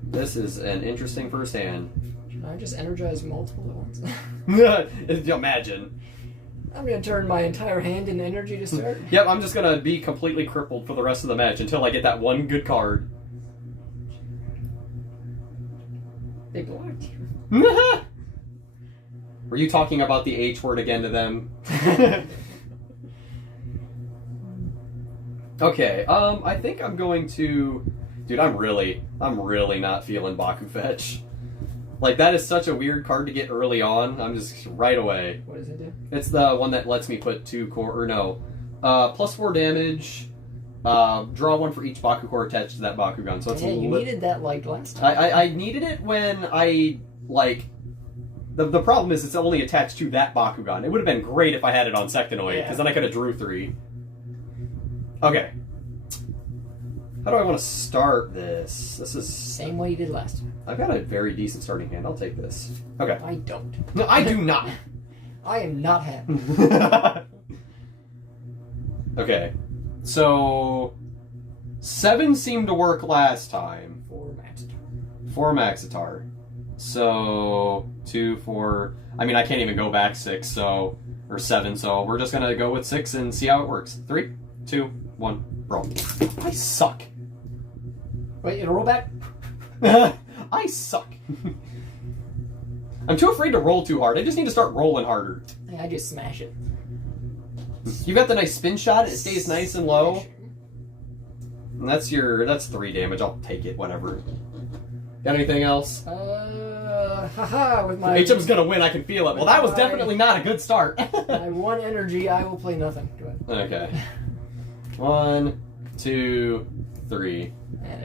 This is an interesting first hand. Can I just energize multiple at once? Imagine. I'm going to turn my entire hand into energy to start. Yep, I'm just going to be completely crippled for the rest of the match until I get that one good card. They blocked you. Were you talking about the H word again to them? Okay, I think I'm going to... Dude, I'm really not feeling Baku Fetch. Like, that is such a weird card to get early on. I'm just right away. What does it do? It's the one that lets me put 2 core... Or no. Plus 4 damage. Draw 1 for each Baku core attached to that Bakugan. So it's you needed that, like, last time. I needed it when I, like... The problem is it's only attached to that Bakugan. It would have been great if I had it on Sectinoid, because then I could have drew 3. Okay. How do I want to start this? This is... Same way you did last time. I've got a very decent starting hand. I'll take this. Okay. I don't. No, I do not. I am not happy. Okay. So... 7 seemed to work last time. 4 Maxitar. So... 2, 4... I mean, I can't even go back 6, so... Or 7, so we're just gonna go with 6 and see how it works. 3, 2, 1, roll. I suck. Wait, it'll roll back? I suck. I'm too afraid to roll too hard. I just need to start rolling harder. I just smash it. You got the nice spin shot. It stays nice and low. And that's 3 damage. I'll take it. Whatever. Got anything else? Haha, with my... HM's gonna win. I can feel it. Well, that was definitely not a good start. My 1 energy, I will play nothing. Go ahead. Okay. 1, 2, 3.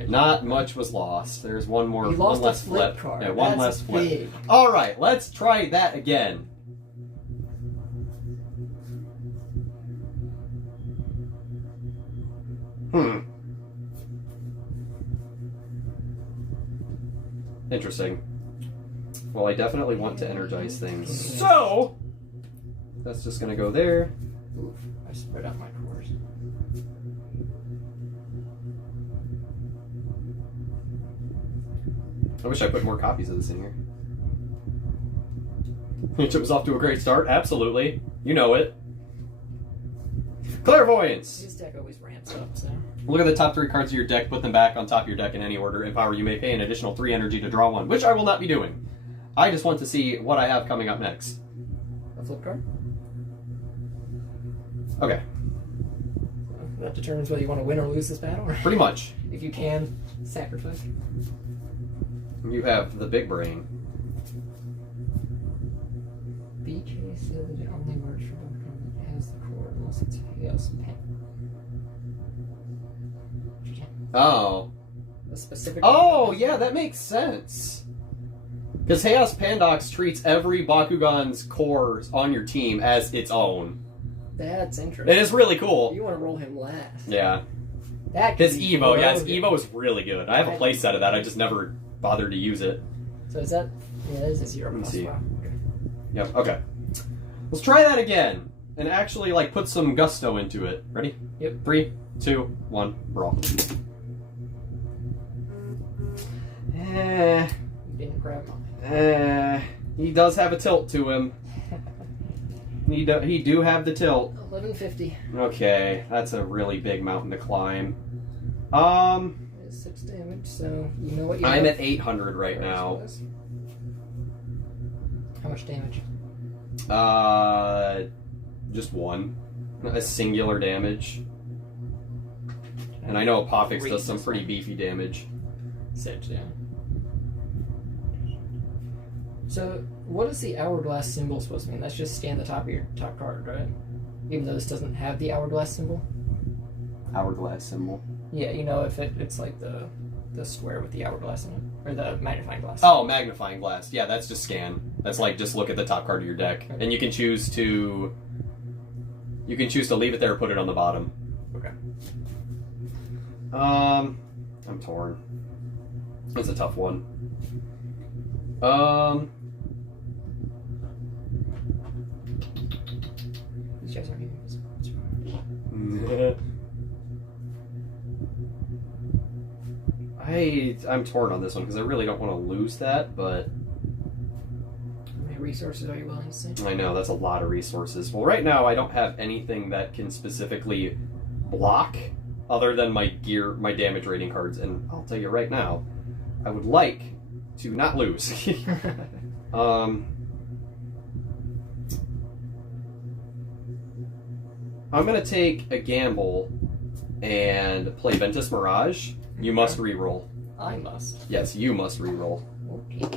Not much was lost. There's one more. You lost one less a flip card. Yeah, one That's less flip. big. All right, let's try that again. Interesting. Well, I definitely want to energize things. So that's just gonna go there. Oof, I spread out my cores. I wish I put more copies of this in here. It was off to a great start. Absolutely. You know it. Clairvoyance! This deck always ramps up, so... Look at the top 3 cards of your deck, put them back on top of your deck in any order. In power, you may pay an additional 3 energy to draw 1, which I will not be doing. I just want to see what I have coming up next. A flip card? Okay. That determines whether you want to win or lose this battle? Pretty much. If you can, sacrifice. You have the big brain. BK said that it only works for Bakugan that has the core unless it's Heyo's pen. Oh. A specific... Oh, yeah, that makes sense. Because Chaos Pandox treats every Bakugan's core on your team as its own. That's interesting. It is really cool. You want to roll him last. Yeah. That His Evo, yeah, his Evo is really good. I have a playset of that, I just never bothered to use it. So is that... Yeah, that is a 0 plus. see. Wow. Okay. Yep, okay. Let's try that again. And actually, like, put some gusto into it. Ready? Yep. 3, 2, 1, brawl. You didn't grab mine. He does have a tilt to him. He do have the tilt. 1150. Okay, that's a really big mountain to climb. It's 6 damage, so you know what you I'm have. at 800 right now. How much damage? Just 1. A singular damage. And I know Apophix does some pretty beefy damage. 6, yeah. So, what is the hourglass symbol supposed to mean? That's just scan the top of your top card, right? Even though this doesn't have the hourglass symbol? Hourglass symbol. Yeah, you know, if it's like the square with the hourglass in it. Or the magnifying glass. Oh, magnifying glass. Yeah, that's just scan. That's like just look at the top card of your deck. Okay. And you can choose to... You can choose to leave it there or put it on the bottom. Okay. I'm torn. That's a tough one. These guys aren't even I'm torn on this one because I really don't want to lose that, but How many resources are you willing to say? I know that's a lot of resources. Well, right now I don't have anything that can specifically block other than my gear, my damage rating cards, and I'll tell you right now, I would like to not lose. I'm gonna take a gamble and play Ventus Mirage. You must reroll. I must. Yes, you must reroll. Okay.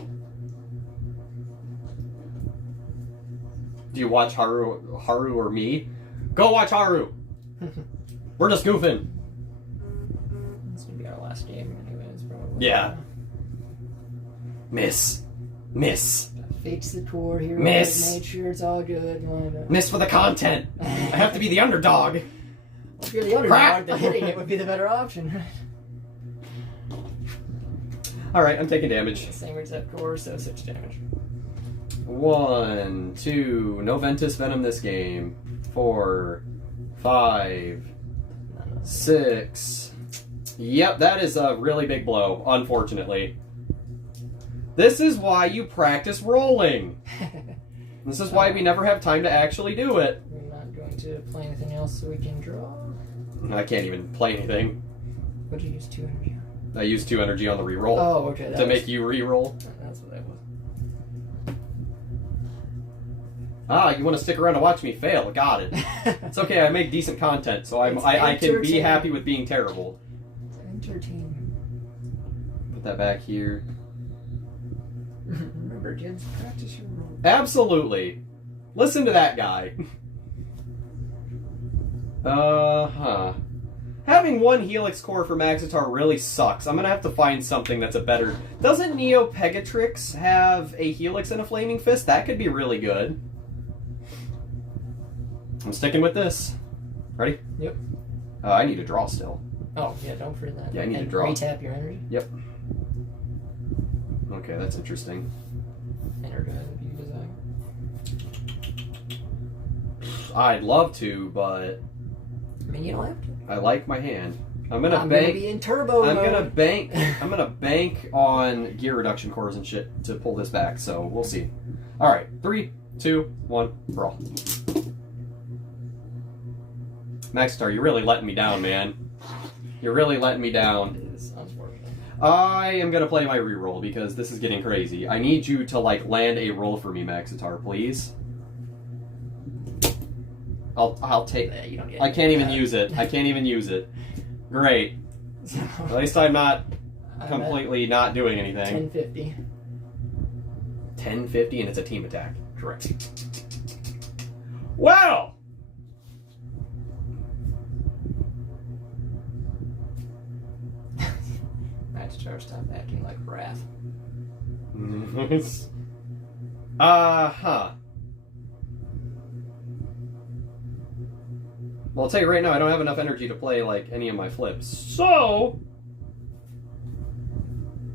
Do you watch Haru or me? Go watch Haru! We're just goofing. This would be our last game anyways, probably. Yeah. Miss. Fate's the core here. Miss. Made sure it's all good. Miss for the content. I have to be the underdog. If you're the underdog, then hitting it would be the better option. Alright, I'm taking damage. Same exact core, so 6 damage. 1, 2, no Ventus Venom this game. 4, 5, 6. Yep, that is a really big blow, unfortunately. This is why you practice rolling. This is why we never have time to actually do it. We're not going to play anything else so we can draw. I can't even play anything. What did you use 2 energy on? I used 2 energy on the reroll. Oh, okay. To make you reroll. That's what that was. Ah, you want to stick around to watch me fail? Got it. It's okay. I make decent content, so I can be happy with being terrible. Entertaining. Put that back here. Remember, kids, practice your role. Absolutely. Listen to that guy. Having 1 Helix core for Maxitar really sucks. I'm gonna have to find something that's a better... Doesn't Neo Pegatrix have a Helix and a Flaming Fist? That could be really good. I'm sticking with this. Ready? Yep. I need to draw still. Oh, yeah, don't forget that. Yeah, I need to draw. Retap your energy. Yep. Okay, that's interesting. Enter guide if you desire. I'd love to, but... I mean, you don't have to. I like my hand. I'm gonna gonna bank. be in turbo I'm mode. gonna bank on gear reduction cores and shit to pull this back. So we'll see. All right, 3, 2, 1, brawl. Maxstar, you're really letting me down, man. You're really letting me down. It is unfortunate. I am gonna play my reroll because this is getting crazy. I need you to like land a roll for me, Maxitar, please. I'll take. Yeah, you don't get I can't even use it. I can't even use it. Great. So, At least I'm not completely not doing anything. 1050. 1050 and it's a team attack. Correct. Wow! Maxitar, stop acting like Wrath. Well, I'll tell you right now, I don't have enough energy to play like any of my flips. So,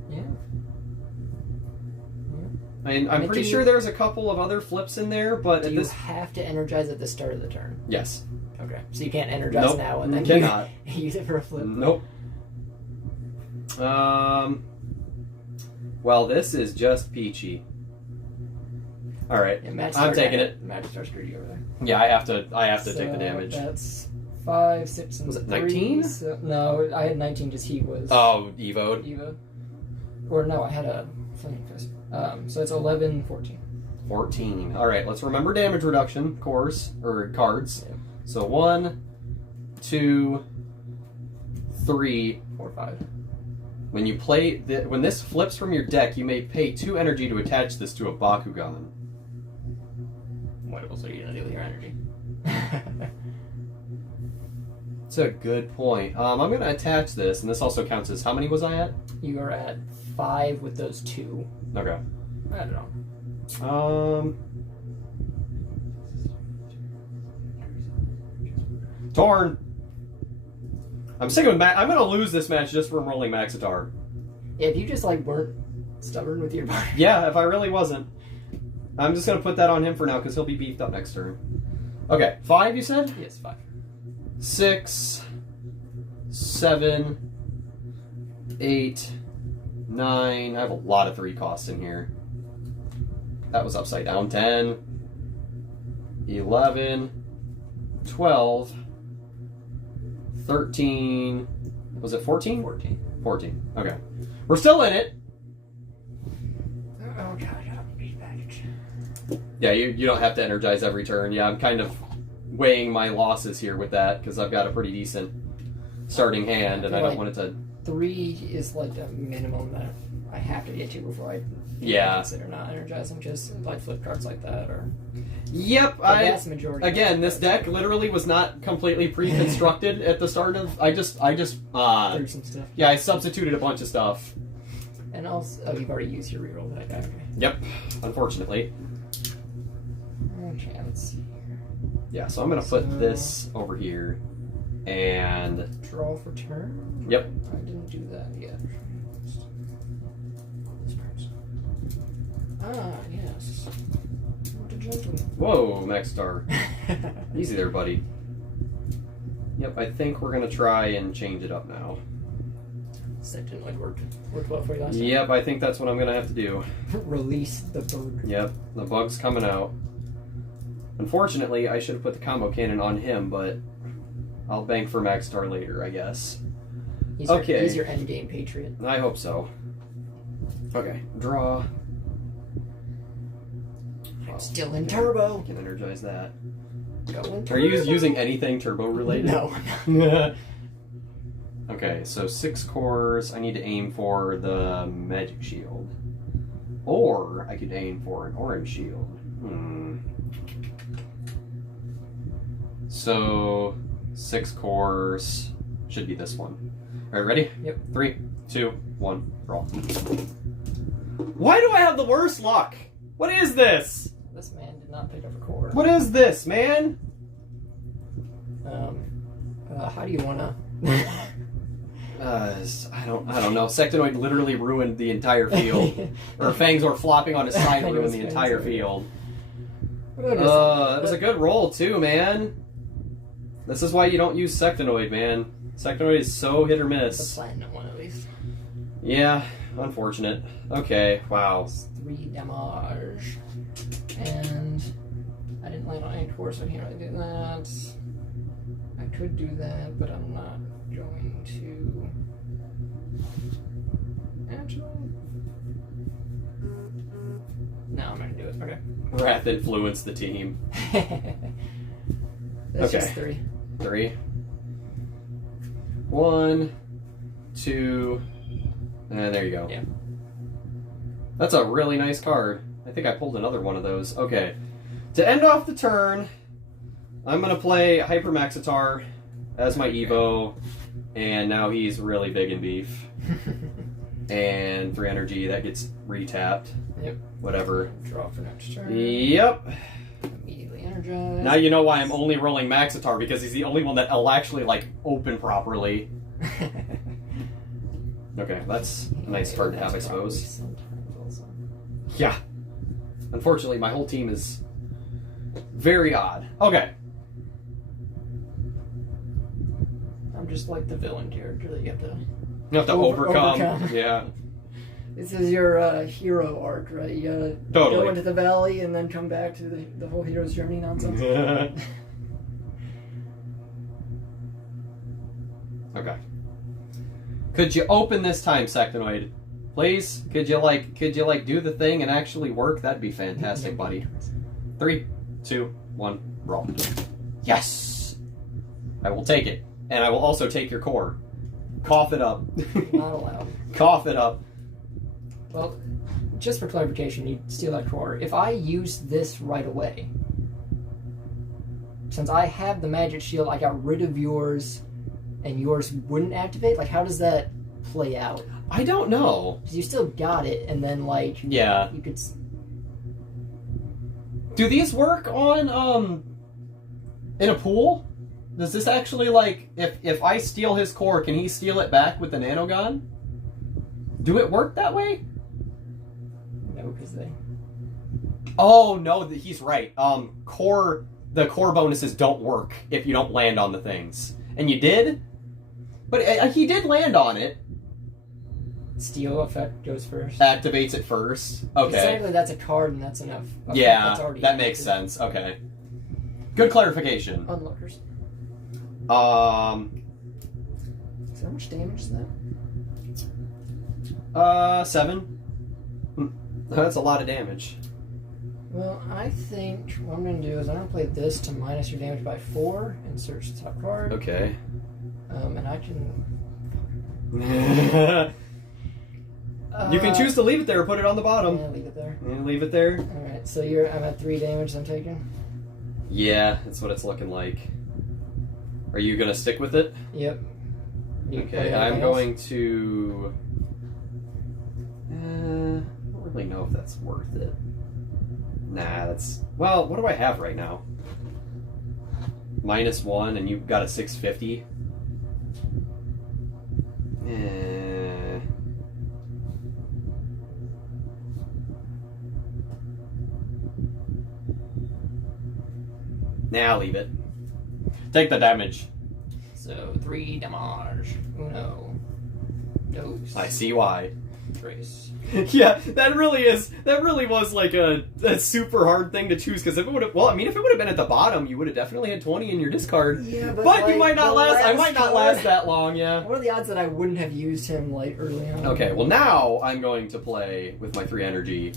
Yeah. I mean, I'm pretty sure there's a couple of other flips in there, but Do at you this, have to energize at the start of the turn? yes, Okay. So you can't energize Nope, now and then cannot. use it for a flip? Nope. Well, this is just peachy. All right, Yeah, I'm taking it. Maxitar screwed you over there. Yeah, I have to take the So damage. That's 5, 6, and Was it 3. 19? So, no, I had 19. Just he was. Oh, Evo'd. Eva. Or no, I had a Flaming Fist. So it's 11, 14. 14. All right, let's remember damage reduction cores or cards. Yeah. So 1, 2, 3, 4, 5. When you play, when this flips from your deck, you may pay 2 energy to attach this to a Bakugan. What else are you gonna do with your energy? That's a good point. I'm going to attach this, and this also counts as how many was I at? You are at 5 with those 2. Okay. I don't know. Torn. I'm sick of I'm going to lose this match just from rolling Maxitar. Yeah, if you just like weren't stubborn with your body. Yeah, if I really wasn't. I'm just going to put that on him for now because he'll be beefed up next turn. Okay, 5 you said? Yes, 5. 6, 7, 8, 9. I have a lot of 3 costs in here. That was upside down. 10, 11, 12, 13. Was it 14? 14. 14. Okay. We're still in it. Oh god, I got a big package. Yeah, you don't have to energize every turn. Yeah, I'm kind of weighing my losses here with that because I've got a pretty decent starting hand and I don't want it to... 3 is like the minimum that I have to get to before I consider not energizing, just like flip cards like that or... Yep, the vast majority. Again, this deck literally was not completely pre-constructed at the start of... I just threw some stuff. Yeah, I substituted a bunch of stuff. And also, oh, you've already used your reroll die. Okay. Yep, unfortunately. Okay, let's see. Yeah, so I'm gonna put this over here, and draw for turn. Yep. I didn't do that yet. Ah, yes. What a gentleman. Whoa, Max Star. Easy there, buddy. Yep, I think we're gonna try and change it up now. That didn't like work well for you last time. Yep, I think that's what I'm gonna have to do. Release the bug. Yep, the bug's coming out. Unfortunately, I should have put the combo cannon on him, but I'll bank for Max Star later, I guess. He's your endgame patriot. I hope so. Okay, draw. Still in turbo. Can energize that. Go in turbo. Are you using anything turbo related? No. Okay, so 6 cores. I need to aim for the magic shield. Or I could aim for an orange shield. So 6 cores should be this one. Alright, ready? Yep. 3, 2, 1, roll. Why do I have the worst luck? What is this? This man did not pick up a core. What is this, man? How do you wanna? I don't know. Sectonoid literally ruined the entire field. Or Fangzor flopping on his side ruined the entire field. That was a good roll too, man. This is why you don't use Sectonoid, man. Sectonoid is so hit or miss. The platinum one at least. Yeah, unfortunate. Okay, wow. 3 damage. And I didn't land on any core, so I can't really do that. I could do that, but I'm not going to. Actually. No, I'm gonna do it. Okay. Wrath influenced the team. That's Okay. just 3. 3. 1, 2, and there you go. Yeah. That's a really nice card. I think I pulled another one of those. Okay. To end off the turn, I'm going to play Hyper Maxitar as my Evo, and now he's really big in beef. And 3 energy, that gets retapped. Yep. Whatever. Draw for next turn. Yep. Immediately energize. Now you know why I'm only rolling Maxitar, because he's the only one that will actually, like, open properly. Okay, that's a nice card to have, I suppose. Yeah. Unfortunately, my whole team is very odd. Okay. I'm just like the villain character that you have to... You have to overcome. Yeah. This is your hero arc, right? You gotta go into the valley and then come back to the whole hero's journey nonsense. Okay. Could you open this time, Sectonoid? Please? Could you do the thing and actually work? That'd be fantastic, buddy. 3, 2, 1, roll. Yes! I will take it. And I will also take your core. Cough it up. Not allowed. Cough it up. Well, just for clarification, you steal that core. If I use this right away, since I have the magic shield, I got rid of yours, and yours wouldn't activate? Like, how does that play out? I don't know. Because you still got it, and then, like... Yeah. You could... Do these work on, in a pool? Does this actually, like, if I steal his core, can he steal it back with the nanogun? Do it work that way? No, because they... Oh, no, he's right. The core bonuses don't work if you don't land on the things. And you did? But he did land on it. Steal effect goes first. Activates it first. Okay. Technically, that's a card, and that's enough. Yeah, that makes sense. Okay. Good clarification. Unlockers. Is there much damage to that? 7. That's a lot of damage. Well, I think what I'm going to do is I'm going to play this to minus your damage by 4 and search the top card. Okay. And I can... You can choose to leave it there or put it on the bottom. Yeah, leave it there. And leave it there. Alright, so I'm at 3 damage I'm taking? Yeah, that's what it's looking like. Are you going to stick with it? Yep. Okay, I'm going to... really know if that's worth it. Nah, that's... Well, what do I have right now? -1, and you've got a 650. Nah, I'll leave it. Take the damage. So 3 damage. Uno. Dos. I see why. Trace. Yeah, that really was like a super hard thing to choose, because if it would have, well, I mean, if it would have been at the bottom, you would have definitely had 20 in your discard. Yeah, but like, you might not last. I might not last that long. Yeah. What are the odds that I wouldn't have used him like early on? Okay, well now I'm going to play with my 3 energy,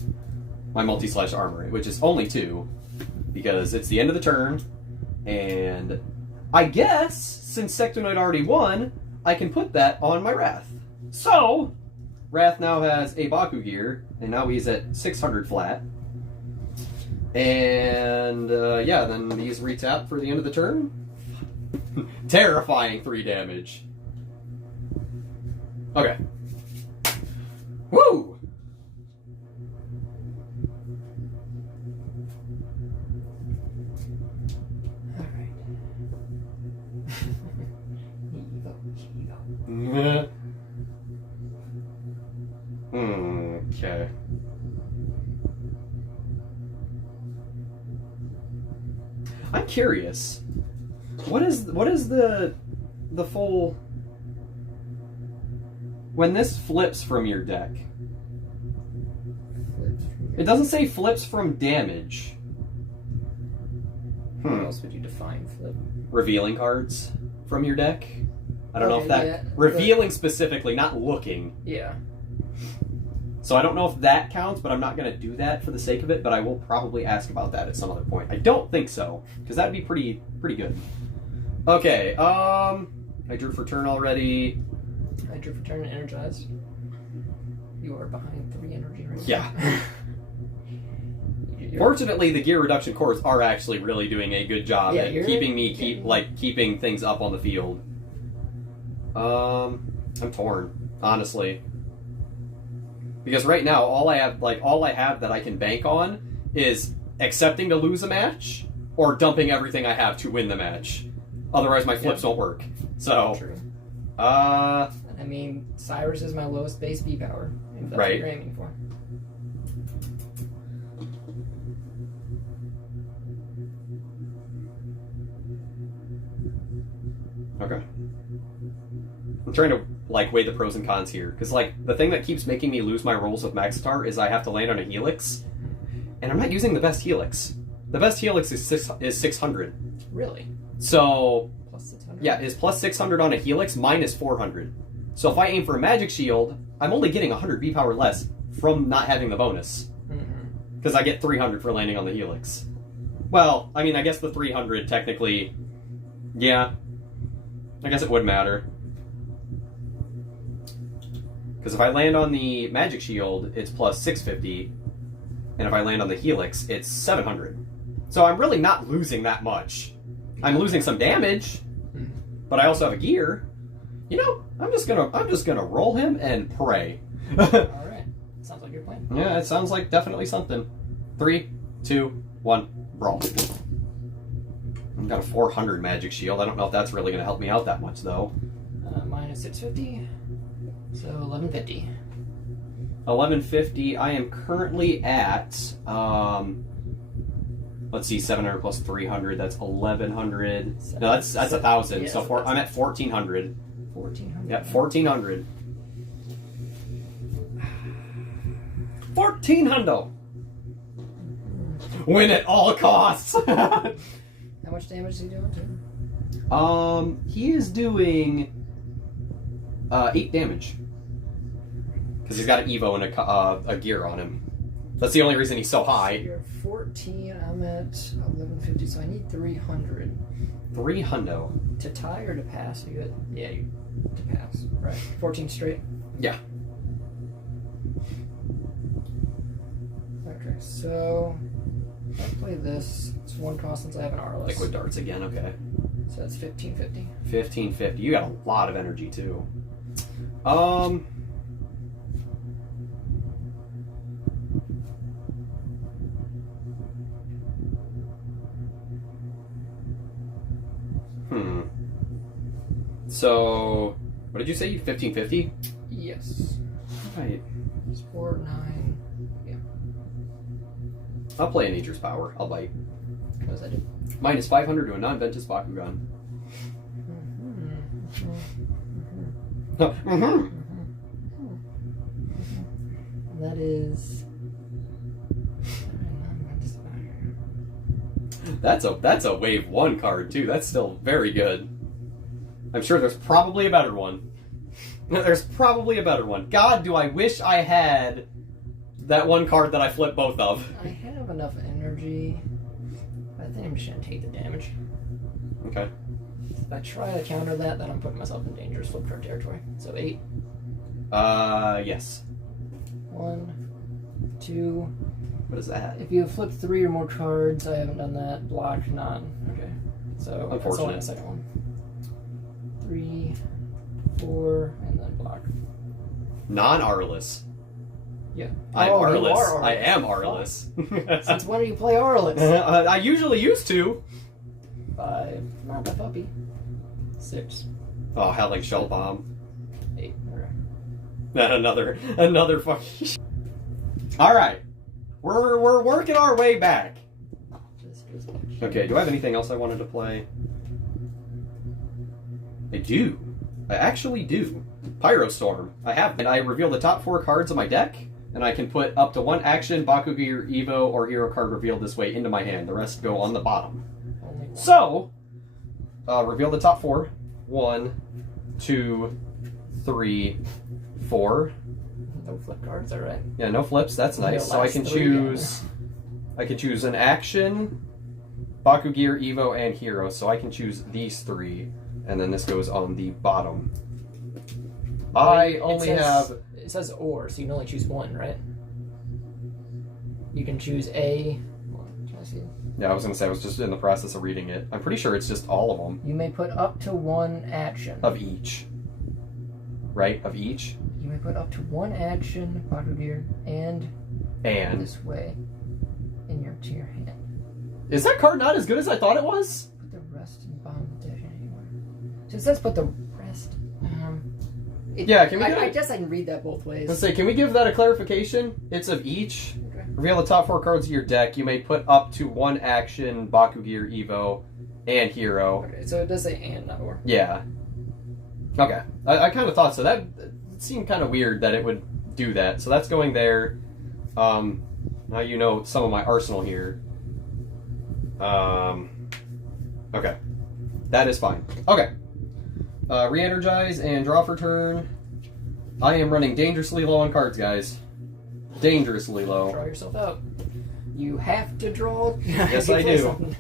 my multi-slash armor, which is only 2, because it's the end of the turn, and I guess since Sectonoid already won, I can put that on my Wrath. So. Wrath now has a Baku gear, and now he's at 600 flat. And, yeah, then these retap for the end of the turn. Terrifying 3 damage. Okay. Woo! Alright. Okay. I'm curious. What is the full when this flips from your deck? It doesn't say flips from damage. How else would you define flip? Revealing cards from your deck. I don't know if that yeah, revealing specifically, not looking. Yeah. So I don't know if that counts, but I'm not going to do that for the sake of it, but I will probably ask about that at some other point. I don't think so, because that'd be pretty good. Okay, I drew for turn already. I drew for turn and energized. You are behind 3 energy right Yeah. now. Fortunately, the gear reduction cores are actually really doing a good job at keeping me keeping things up on the field. I'm torn, honestly. Because right now, all I have that I can bank on is accepting to lose a match or dumping everything I have to win the match. Otherwise, my flips don't work. So, true. I mean, Cyrus is my lowest base B power. If that's what you're aiming for. Okay. I'm trying to weigh the pros and cons here, because the thing that keeps making me lose my rolls with Maxitar is I have to land on a Helix, and I'm not using the best Helix. The best Helix is 600. Really? So plus 600. Yeah, is plus 600 on a Helix, minus 400. So if I aim for a Magic Shield, I'm only getting 100 B power less from not having the bonus, because I get 300 for landing on the Helix. Well, I mean, I guess the 300 technically, yeah, I guess it would matter. Because if I land on the Magic Shield, it's plus 650, and if I land on the Helix, it's 700. So I'm really not losing that much. I'm losing some damage, but I also have a gear. You know, I'm just gonna roll him and pray. All right, sounds like your plan. Yeah, it sounds like definitely something. 3, 2, 1, brawl. I've got a 400 Magic Shield. I don't know if that's really gonna help me out that much though. Minus 650. So 1150. 1150. I am currently at let's see, 700 plus 300. That's 1100. No, that's 1,000. Yeah, so I'm at 1400. 1400. Yeah, 1400. 1400. Win at all costs. How much damage is he doing to? He is doing 8 damage. Because he's got an Evo and a gear on him. That's the only reason he's so high. You're at 14, I'm at 1150, so I need 300. 300. To tie or to pass? You good? Yeah, to pass. Right. 14 straight? Yeah. Okay, so if I play this, it's 1 cost since I have an RLS. Liquid darts again, okay. So that's 1550. 1550. You got a lot of energy So, what did you say? 1550? Yes. Right. It's 4, 9. Yeah. I'll play a Nature's Power. I'll bite. What does that do? Minus 500 to a non-Ventus Bakugan. That is. That's a wave 1 card too. That's still very good. I'm sure there's probably a better one. There's probably a better one. God, do I wish I had that one card that I flipped both of. I have enough energy. I think I'm just gonna take the damage. Okay. If I try to counter that, then I'm putting myself in dangerous flip card territory. So 8. Yes. 1, 2. What is that? If you have flipped 3 or more cards, I haven't done that. Block, none. Okay. So that's only the second one. 3, 4, and then block. Non-Arless. Yeah. I'm Arless. Arless. I am Arless. Since when do you play Arless? I usually used to. 5. Not the puppy. 6. Oh, Howling Shell Bomb. 8. Okay. Another fucking. All right, we're working our way back. Okay, do I have anything else I wanted to play? I do. I actually do. Pyrostorm. I have, and I reveal the top 4 cards of my deck, and I can put up to 1 action, Bakugan, Evo, or Hero card revealed this way into my hand. The rest go on the bottom. So, reveal the top 4. 1, 2, 3, 4. No flip cards, alright. Yeah, no flips. That's nice. So I can choose. I can choose an action, Bakugan, Evo, and Hero. So I can choose these 3, and then this goes on the bottom. I only have. It says or, so you can only choose 1, right? You can choose a. Can I see? Yeah, I was gonna say I was just in the process of reading it. I'm pretty sure it's just all of them. You may put up to 1 action. Of each. Right? Of each. You may put up to 1 action, Bakugan, and this way to your hand. Is that card not as good as I thought it was? Put the rest in the bottom of the deck anywhere. So it says put the rest. Yeah, can we? I guess I can read that both ways. Let's say, can we give that a clarification? It's of each. Okay. Reveal the top 4 cards of your deck. You may put up to 1 action, Bakugan, Evo, and Hero. Okay, so it does say and, not or. Yeah. Okay. I kind of thought so. That seemed kind of weird that it would do that. So that's going there. Now you know some of my arsenal here. Okay. That is fine. Okay. Re-energize and draw for turn. I am running dangerously low on cards, guys. Dangerously low. Draw yourself out. You have to draw. Yes, I do. Something.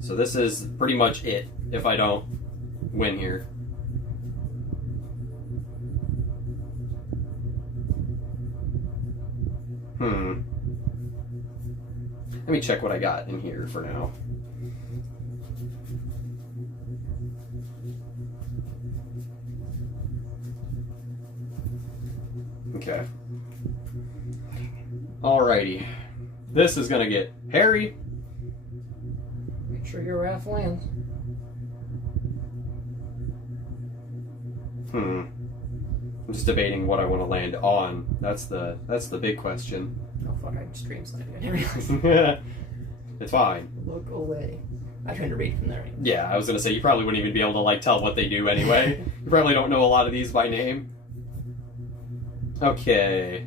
So this is pretty much it if I don't win here. Let me check what I got in here for now. Okay. Alrighty. This is gonna get hairy. Make sure your wrath lands. I'm just debating what I want to land on. That's the big question. Oh fuck! I stream slide. I didn't realize. It's fine. Look away. I tried to read from there. Yeah, I was gonna say you probably wouldn't even be able to like tell what they do anyway. You probably don't know a lot of these by name. Okay.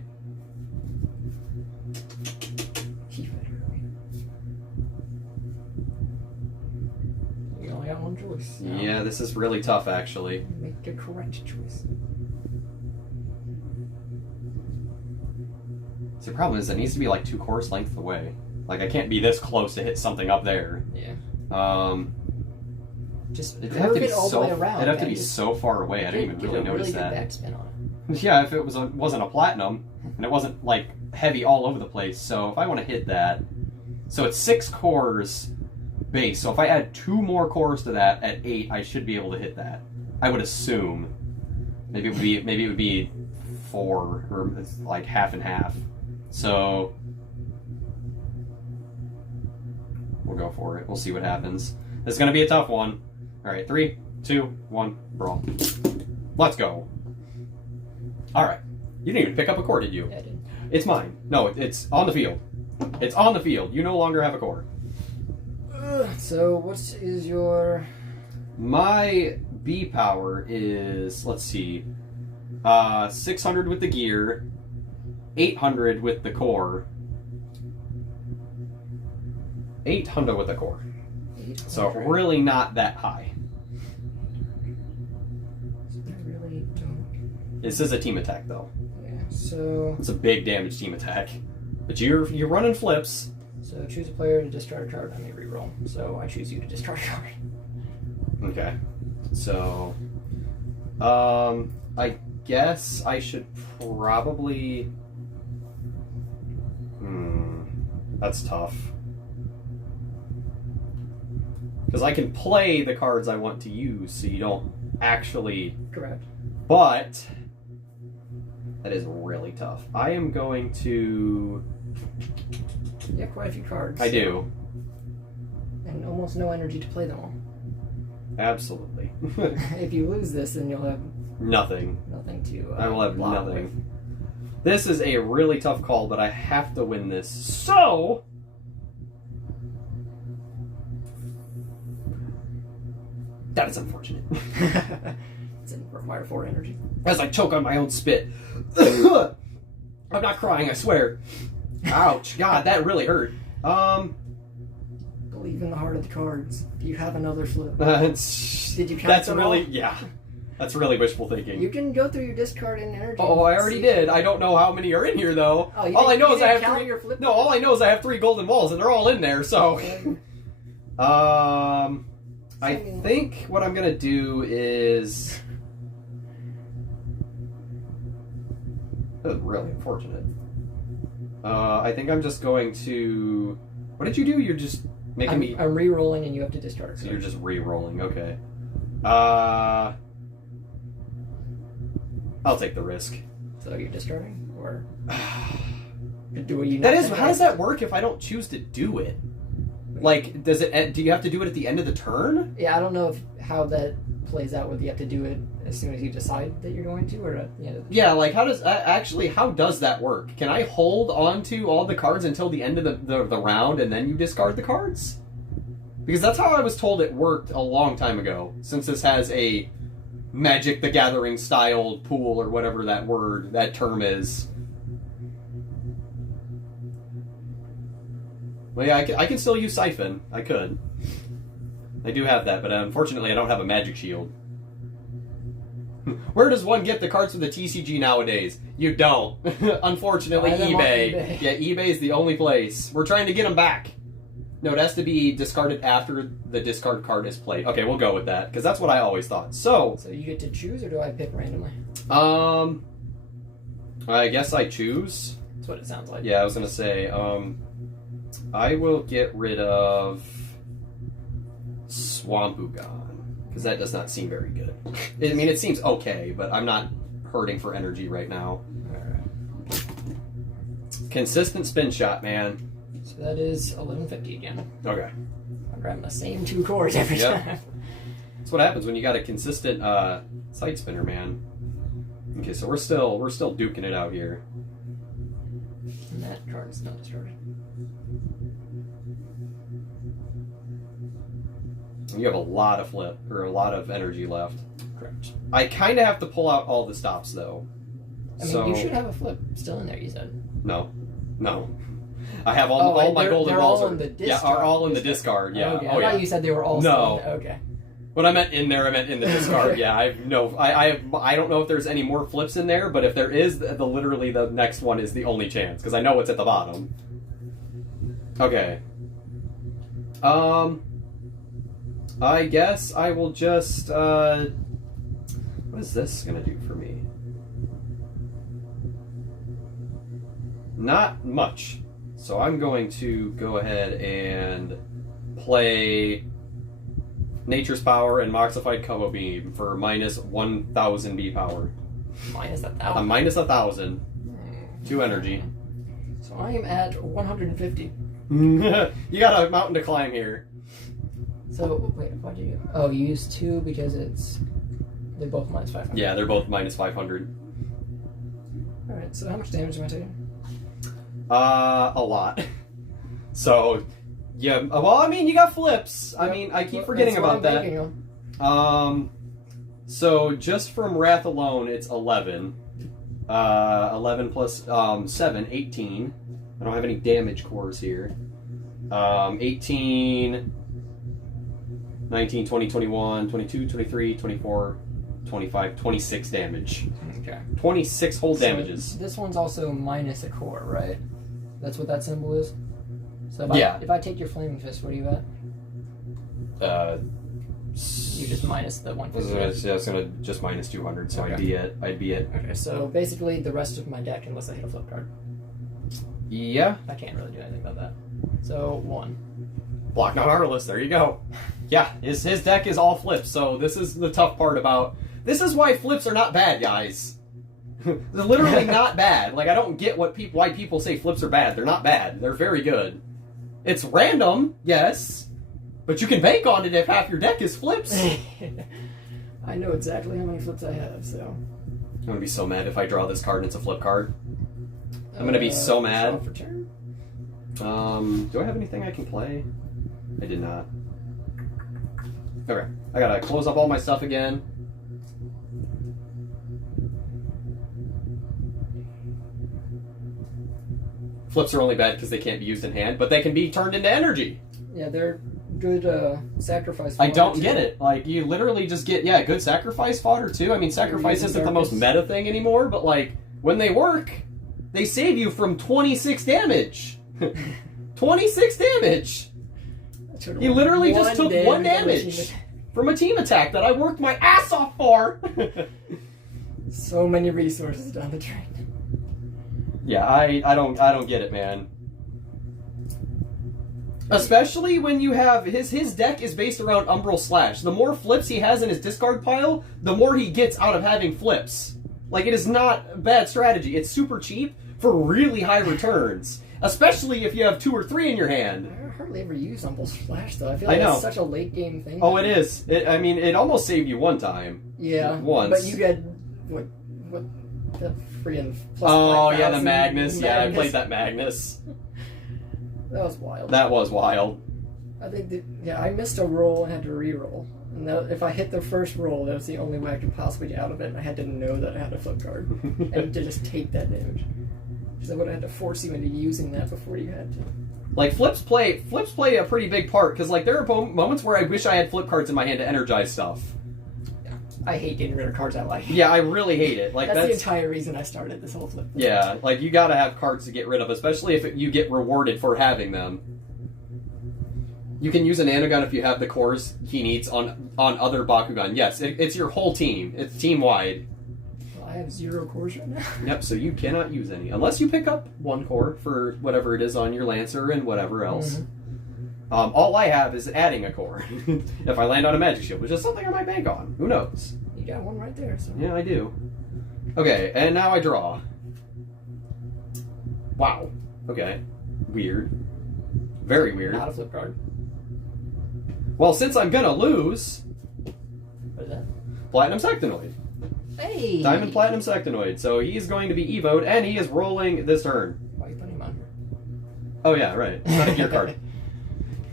You only got one choice. Yeah, this is really tough, actually. Make a correct choice. So the problem is it needs to be like 2 course length away. Like I can't be this close to hit something up there. Yeah. Just it'd have to be all the way around. It'd have to be so far away. I didn't even really notice that. Backspin on it. Yeah, if it wasn't a platinum and it wasn't like heavy all over the place. So if I want to hit that, so it's 6 cores base. So if I add 2 more cores to that at 8, I should be able to hit that. I would assume. Maybe it would be 4 or like half and half. So we'll go for it. We'll see what happens. This is going to be a tough one. Alright, 3, 2, 1, brawl. Let's go. Alright. You didn't even pick up a core, did you? Yeah, I did. It's mine. No, it's on the field. It's on the field. You no longer have a core. So, what is your... My B power is, let's see, 600 with the gear, 800 with the core, 800 with the core. 800. So really not that high. I really don't... This is a team attack though. Yeah, so... It's a big damage team attack. But you're running flips. So choose a player to discard a card. I may reroll. So I choose you to discard a card. Okay. So, I guess I should probably... That's tough. Because I can play the cards I want to use, so you don't actually... Correct. But... That is really tough. I am going to... You have quite a few cards. I do. And almost no energy to play them all. Absolutely. If you lose this, then you'll have Nothing. nothing to... I will have block nothing. with. This is a really tough call, but I have to win this. So... That is unfortunate. It's in require 4 energy. As I choke on my own spit. I'm not crying, I swear. Ouch. God, that really hurt. Believe in the heart of the cards. Do you have another flip? Did you count That's them really... all? Yeah. That's really wishful thinking. You can go through your discard and energy. Oh, I already did. I don't know how many are in here, though. Oh, all I know is I have count 3... your flip? No, all I know is I have 3 golden balls, and they're all in there, so... I think what I'm gonna do is... That was really unfortunate. I think I'm just going to... What did you do? You're just making me... I'm re-rolling and you have to discard. So you're just re-rolling, okay. I'll take the risk. So you're discarding? Or... do what you That is... How does that work if I don't choose to do it? Like, does it... Do you have to do it at the end of the turn? Yeah, I don't know how that plays out, whether you have to do it as soon as you decide that you're going to, or at the end of the... Yeah, like, how does... actually, how does that work? Can I hold on to all the cards until the end of the round, and then you discard the cards? Because that's how I was told it worked a long time ago, since this has a Magic the Gathering style pool, or whatever that term is. Well, yeah, I can still use Siphon. I could. I do have that, but unfortunately I don't have a Magic Shield. Where does one get the cards for the TCG nowadays? You don't. Unfortunately, Buy them on eBay. eBay. Yeah, eBay is the only place. We're trying to get them back. No, it has to be discarded after the discard card is played. Okay, we'll go with that, because that's what I always thought. So you get to choose, or do I pick randomly? I guess I choose. That's what it sounds like. Yeah, I was gonna say, I will get rid of Bakugan, because that does not seem very good. I mean, it seems okay, but I'm not hurting for energy right now. Alright. Consistent spin shot, man. So that is 1150 again. Okay. I'm grabbing the same 2 cores every Yep. time. That's what happens when you got a consistent side spinner, man. Okay, so we're still duking it out here. And that card is not discarded. You have a lot of energy left. Correct. I kind of have to pull out all the stops, though. I mean, you should have a flip still in there, you said. No. I have all my golden balls all in the discard. are all in the discard. Yeah. Okay. Oh, I thought you said they were all No. still in there. Okay. When I meant in there, I meant in the discard. Okay. Yeah, I don't know if there's any more flips in there, but if there is, literally the next one is the only chance, because I know it's at the bottom. Okay. I guess I will just, what is this gonna do for me? Not much. So I'm going to go ahead and play Nature's Power and Moxified Combo Beam for minus 1,000 B power. Minus 1,000. Minus 1,000. 2 energy. So I am at 150. You got a mountain to climb here. So, wait, why'd you... Oh, you used 2 because they're both minus 500. Yeah, they're both minus 500. Alright, so how much damage am I taking? A lot. So, yeah, well, I mean, you got flips. Yep. I mean, I keep forgetting about that. So just from Wrath alone, it's 11. 11 plus 7, 18. I don't have any damage cores here. 18, 19, 20, 21, 22, 23, 24, 25, 26 damage. Okay. 26 whole damages. This one's also minus a core, right? That's what that symbol is? So if I take your Flaming Fist, what are you at? You just minus the 150. Yeah, it's gonna just minus 200, so Okay. I'd be it. Okay, so basically the rest of my deck, unless I hit a flip card. Yeah. I can't really do anything about that. So, 1. Block not Heartless, there you go. Yeah, his deck is all flips, so this is the tough part about... This is why flips are not bad, guys. They're literally not bad. Like, I don't get why people say flips are bad. They're not bad. They're very good. It's random, yes, but you can bank on it if half your deck is flips. I know exactly how many flips I have, so... I'm gonna be so mad if I draw this card and it's a flip card. I'm gonna be so mad. Draw for turn? Do I have anything I can play? I did not. Okay, I gotta close up all my stuff again. Flips are only bad because they can't be used in hand, but they can be turned into energy. Yeah, they're good sacrifice I don't too. get it. Like, you literally just get, yeah, good sacrifice fodder too. I mean, sacrifice isn't the most meta thing anymore, but like, when they work, they save you from 26 damage. 26 damage! You literally just took 1 damage from a team attack that I worked my ass off for! So many resources down the drain. Yeah, I don't get it, man. Especially when you have his deck is based around Umbral Slash. The more flips he has in his discard pile, the more he gets out of having flips. Like, it is not a bad strategy. It's super cheap for really high returns. Especially if you have 2 or 3 in your hand. I hardly ever use Umbral Slash, though. I feel like it's such a late game thing. Oh, it is. I mean, it almost saved you one time. Yeah. Once. But you get what the freaking plus Oh, yeah, the 5,000 Magnus. Yeah, I played that Magnus. That was wild. That was wild. I think I missed a roll and had to re-roll. And if I hit the first roll, that was the only way I could possibly get out of it, and I had to know that I had a flip card. And to just take that damage. Because I would have had to force you into using that before you had to. Like, flips play a pretty big part, because like, there are moments where I wish I had flip cards in my hand to energize stuff. Yeah. I hate getting rid of cards I like. Yeah, I really hate it. Like, that's the entire reason I started this whole flip. Yeah, like, you gotta have cards to get rid of, especially if you get rewarded for having them. You can use an Anagon if you have the cores he needs on other Bakugan. Yes, it's your whole team. It's team-wide. Well, I have 0 cores right now. Yep, so you cannot use any. Unless you pick up 1 core for whatever it is on your Lancer and whatever else. Mm-hmm. All I have is adding a core. If I land on a Magic Shield, which is something I might bank on. Who knows? You got 1 right there. So. Yeah, I do. Okay, and now I draw. Wow. Okay. Weird. Very weird. Not a flip card. Well, since I'm gonna lose... What is that? Platinum Sectinoid. Hey! Diamond Platinum Sectinoid. So he's going to be evoed, and he is rolling this turn. Why are you putting him on here? Oh yeah, right. It's not a gear card.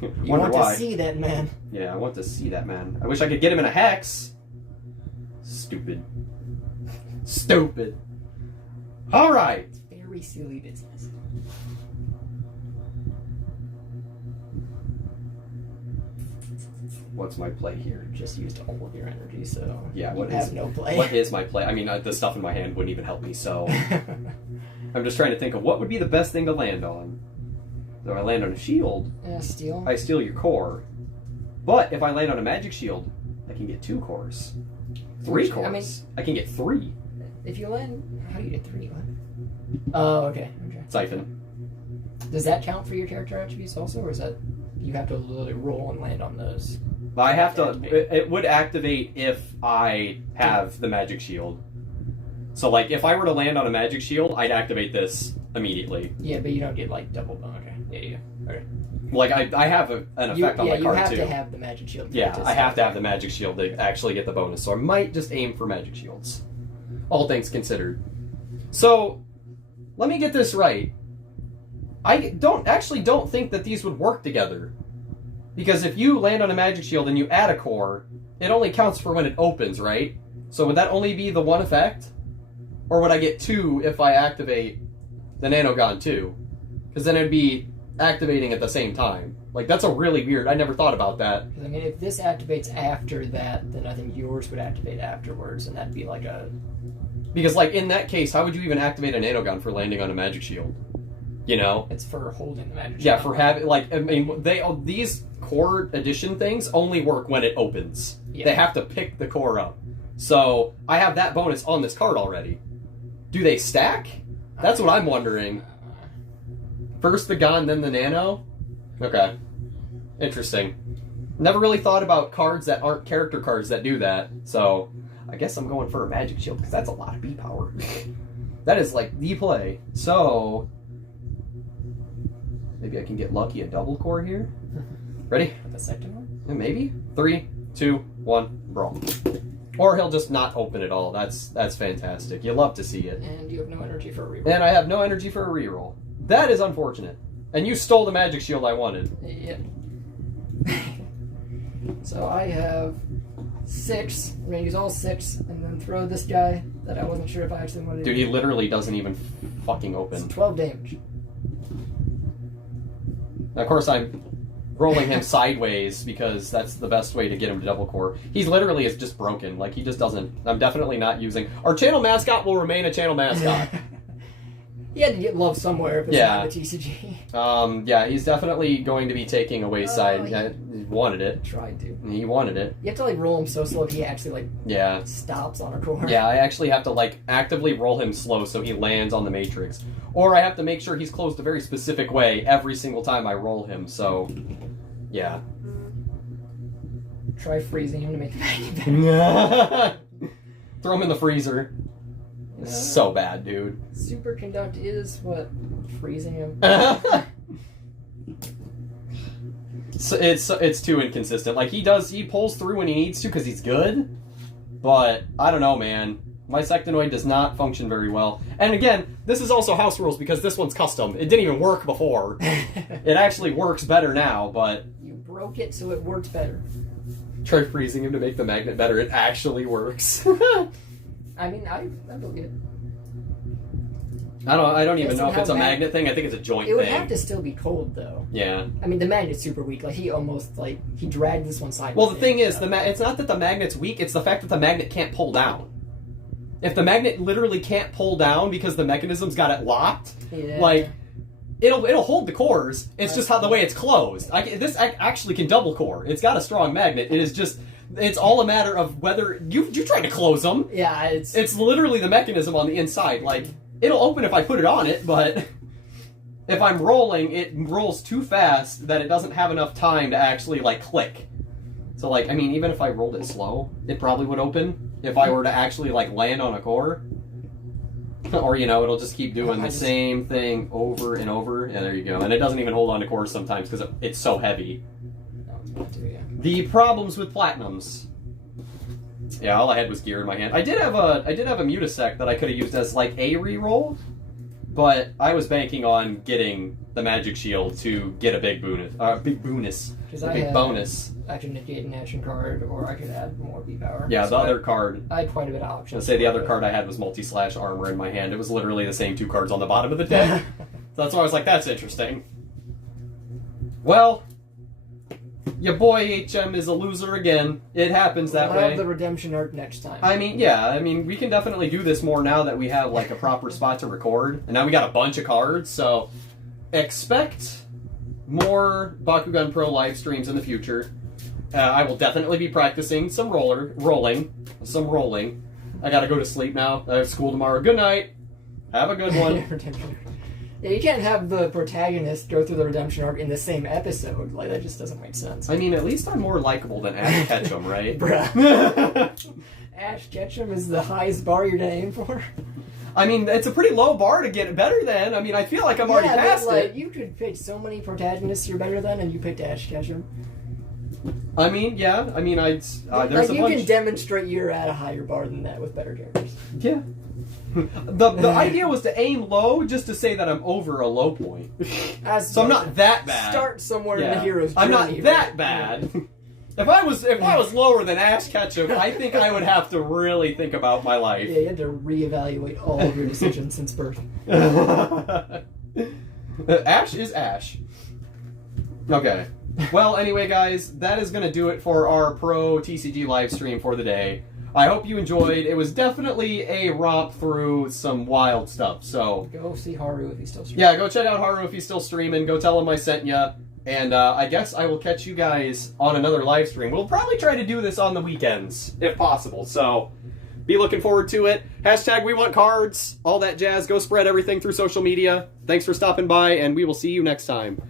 You want to see that man. Yeah, I want to see that man. I wish I could get him in a hex. Stupid. Stupid. Alright. It's very silly business. What's my play here? Just used all of your energy, so yeah, you have no play. What is my play? I mean, the stuff in my hand wouldn't even help me, so... I'm just trying to think of what would be the best thing to land on. So if I land on a shield... Yeah, steal. I steal your core. But if I land on a magic shield, I can get 2 cores. 3 cores. I mean, I can get 3. If you land... How do you get 3? What? Oh, okay. Siphon. Does that count for your character attributes also, or is that... You have to literally roll and land on those? I have to... It would activate if I have the magic shield. So, like, if I were to land on a magic shield, I'd activate this immediately. Yeah, but you don't get, like, double bone. Okay. Yeah, you do. Okay. Like, I have an effect on my card, too. Yeah, you have to have the magic shield. Yeah, I have to have the magic shield to actually get the bonus, so I might just aim for magic shields. All things considered. So, let me get this right. I don't think that these would work together. Because if you land on a magic shield and you add a core, it only counts for when it opens, right? So would that only be the one effect? Or would I get 2 if I activate the Nanogon too? Because then it'd be activating at the same time. Like, that's a really weird... I never thought about that. I mean, if this activates after that, then I think yours would activate afterwards, and that'd be like a... Because, like, in that case, how would you even activate a Nanogon for landing on a magic shield? You know? It's for holding the magic shield. Yeah, for having... Like, I mean, these core edition things only work when it opens. Yeah. They have to pick the core up. So, I have that bonus on this card already. Do they stack? That's what I'm wondering. First the Gon, then the Nano? Okay. Interesting. Never really thought about cards that aren't character cards that do that, so I guess I'm going for a magic shield, because that's a lot of B power. That is like the play. So, maybe I can get lucky a double core here. Ready? The second one? Yeah, maybe? 3, 2, 1, brawl. Or he'll just not open at all. That's fantastic. You love to see it. And you have no energy for a reroll. And I have no energy for a reroll. That is unfortunate. And you stole the magic shield I wanted. Yep. So I have 6. I'm going to use all 6 and then throw this guy that I wasn't sure if I actually wanted to. Dude, he literally doesn't even fucking open. It's 12 damage. Now, of course, I'm rolling him sideways because that's the best way to get him to double core. He's literally is just broken. Like, he just doesn't... I'm definitely not using... Our channel mascot will remain a channel mascot. He had to get love somewhere if it's not the TCG. Yeah, he's definitely going to be taking a wayside. He wanted it. Tried to. He wanted it. You have to, like, roll him so slow he actually, like, stops on a core. Yeah, I actually have to, like, actively roll him slow so he lands on the matrix. Or I have to make sure he's closed a very specific way every single time I roll him, so... Yeah. Try freezing him to make the magnet better. Throw him in the freezer. It's so bad, dude. Superconduct is what? Freezing him? So it's too inconsistent. Like, he pulls through when he needs to because he's good. But, I don't know, man. My Sectonoid does not function very well. And again, this is also house rules because this one's custom. It didn't even work before. It actually works better now, but... You broke it so it works better. Try freezing him to make the magnet better. It actually works. I mean, I believe it. I don't even know if it's a magnet thing. I think it's a joint thing. It would have to still be cold, though. Yeah. I mean, the magnet's super weak. Like, he almost, like, he dragged this one sideways. Well, the thing is, it's not that the magnet's weak, it's the fact that the magnet can't pull down. If the magnet literally can't pull down because the mechanism's got it locked, like, it'll hold the cores. It's just how the way it's closed. This actually can double core. It's got a strong magnet. It is just... It's all a matter of whether... You trying to close them. Yeah, It's literally the mechanism on the inside. Like, it'll open if I put it on it, but... If I'm rolling, it rolls too fast that it doesn't have enough time to actually, like, click. So, like, I mean, even if I rolled it slow, it probably would open. If I were to actually, like, land on a core. Or, you know, it'll just keep doing the same thing over and over. Yeah, there you go. And it doesn't even hold on to cores sometimes because it's so heavy. The problems with platinums. Yeah, all I had was gear in my hand. I did have a Mutasec that I could have used as like a reroll, but I was banking on getting the magic shield to get a big bonus. I could negate an action card, or I could add more B power. Yeah, the other card. I had quite a bit of options. I'd say the other card I had was multi-slash armor in my hand. It was literally the same 2 cards on the bottom of the deck. So that's why I was like, that's interesting. Well, your boy HM is a loser again. It happens that way. We'll have the redemption arc next time. I mean, yeah. I mean, we can definitely do this more now that we have, like, a proper spot to record. And now we got a bunch of cards, so expect more Bakugan Pro live streams in the future. I will definitely be practicing some rolling. I gotta go to sleep now. I have school tomorrow. Good night. Have a good one. Yeah, you can't have the protagonist go through the redemption arc in the same episode. Like, that just doesn't make sense. I mean, at least I'm more likable than Ash Ketchum, right? Bruh. Ash Ketchum is the highest bar you're gonna aim for? I mean, it's a pretty low bar to get better than. I mean, I feel like I'm already past like, it. You could pick so many protagonists you're better than, and you picked Ash Ketchum. I mean, yeah. I mean, there's like, a you bunch. can demonstrate you're at a higher bar than that with better characters. Yeah. The idea was to aim low just to say that I'm over a low point. So I'm not that bad. Start somewhere in the hero's journey. I'm not that bad. If I was lower than Ash Ketchum, I think I would have to really think about my life. Yeah, you had to reevaluate all of your decisions since birth. Ash is Ash. Okay. Well, anyway, guys, that is going to do it for our Pro TCG live stream for the day. I hope you enjoyed. It was definitely a romp through some wild stuff, so... Go see Haru if he's still streaming. Yeah, go check out Haru if he's still streaming. Go tell him I sent ya. And I guess I will catch you guys on another live stream. We'll probably try to do this on the weekends, if possible, so... Be looking forward to it. Hashtag we want cards, all that jazz. Go spread everything through social media. Thanks for stopping by, and we will see you next time.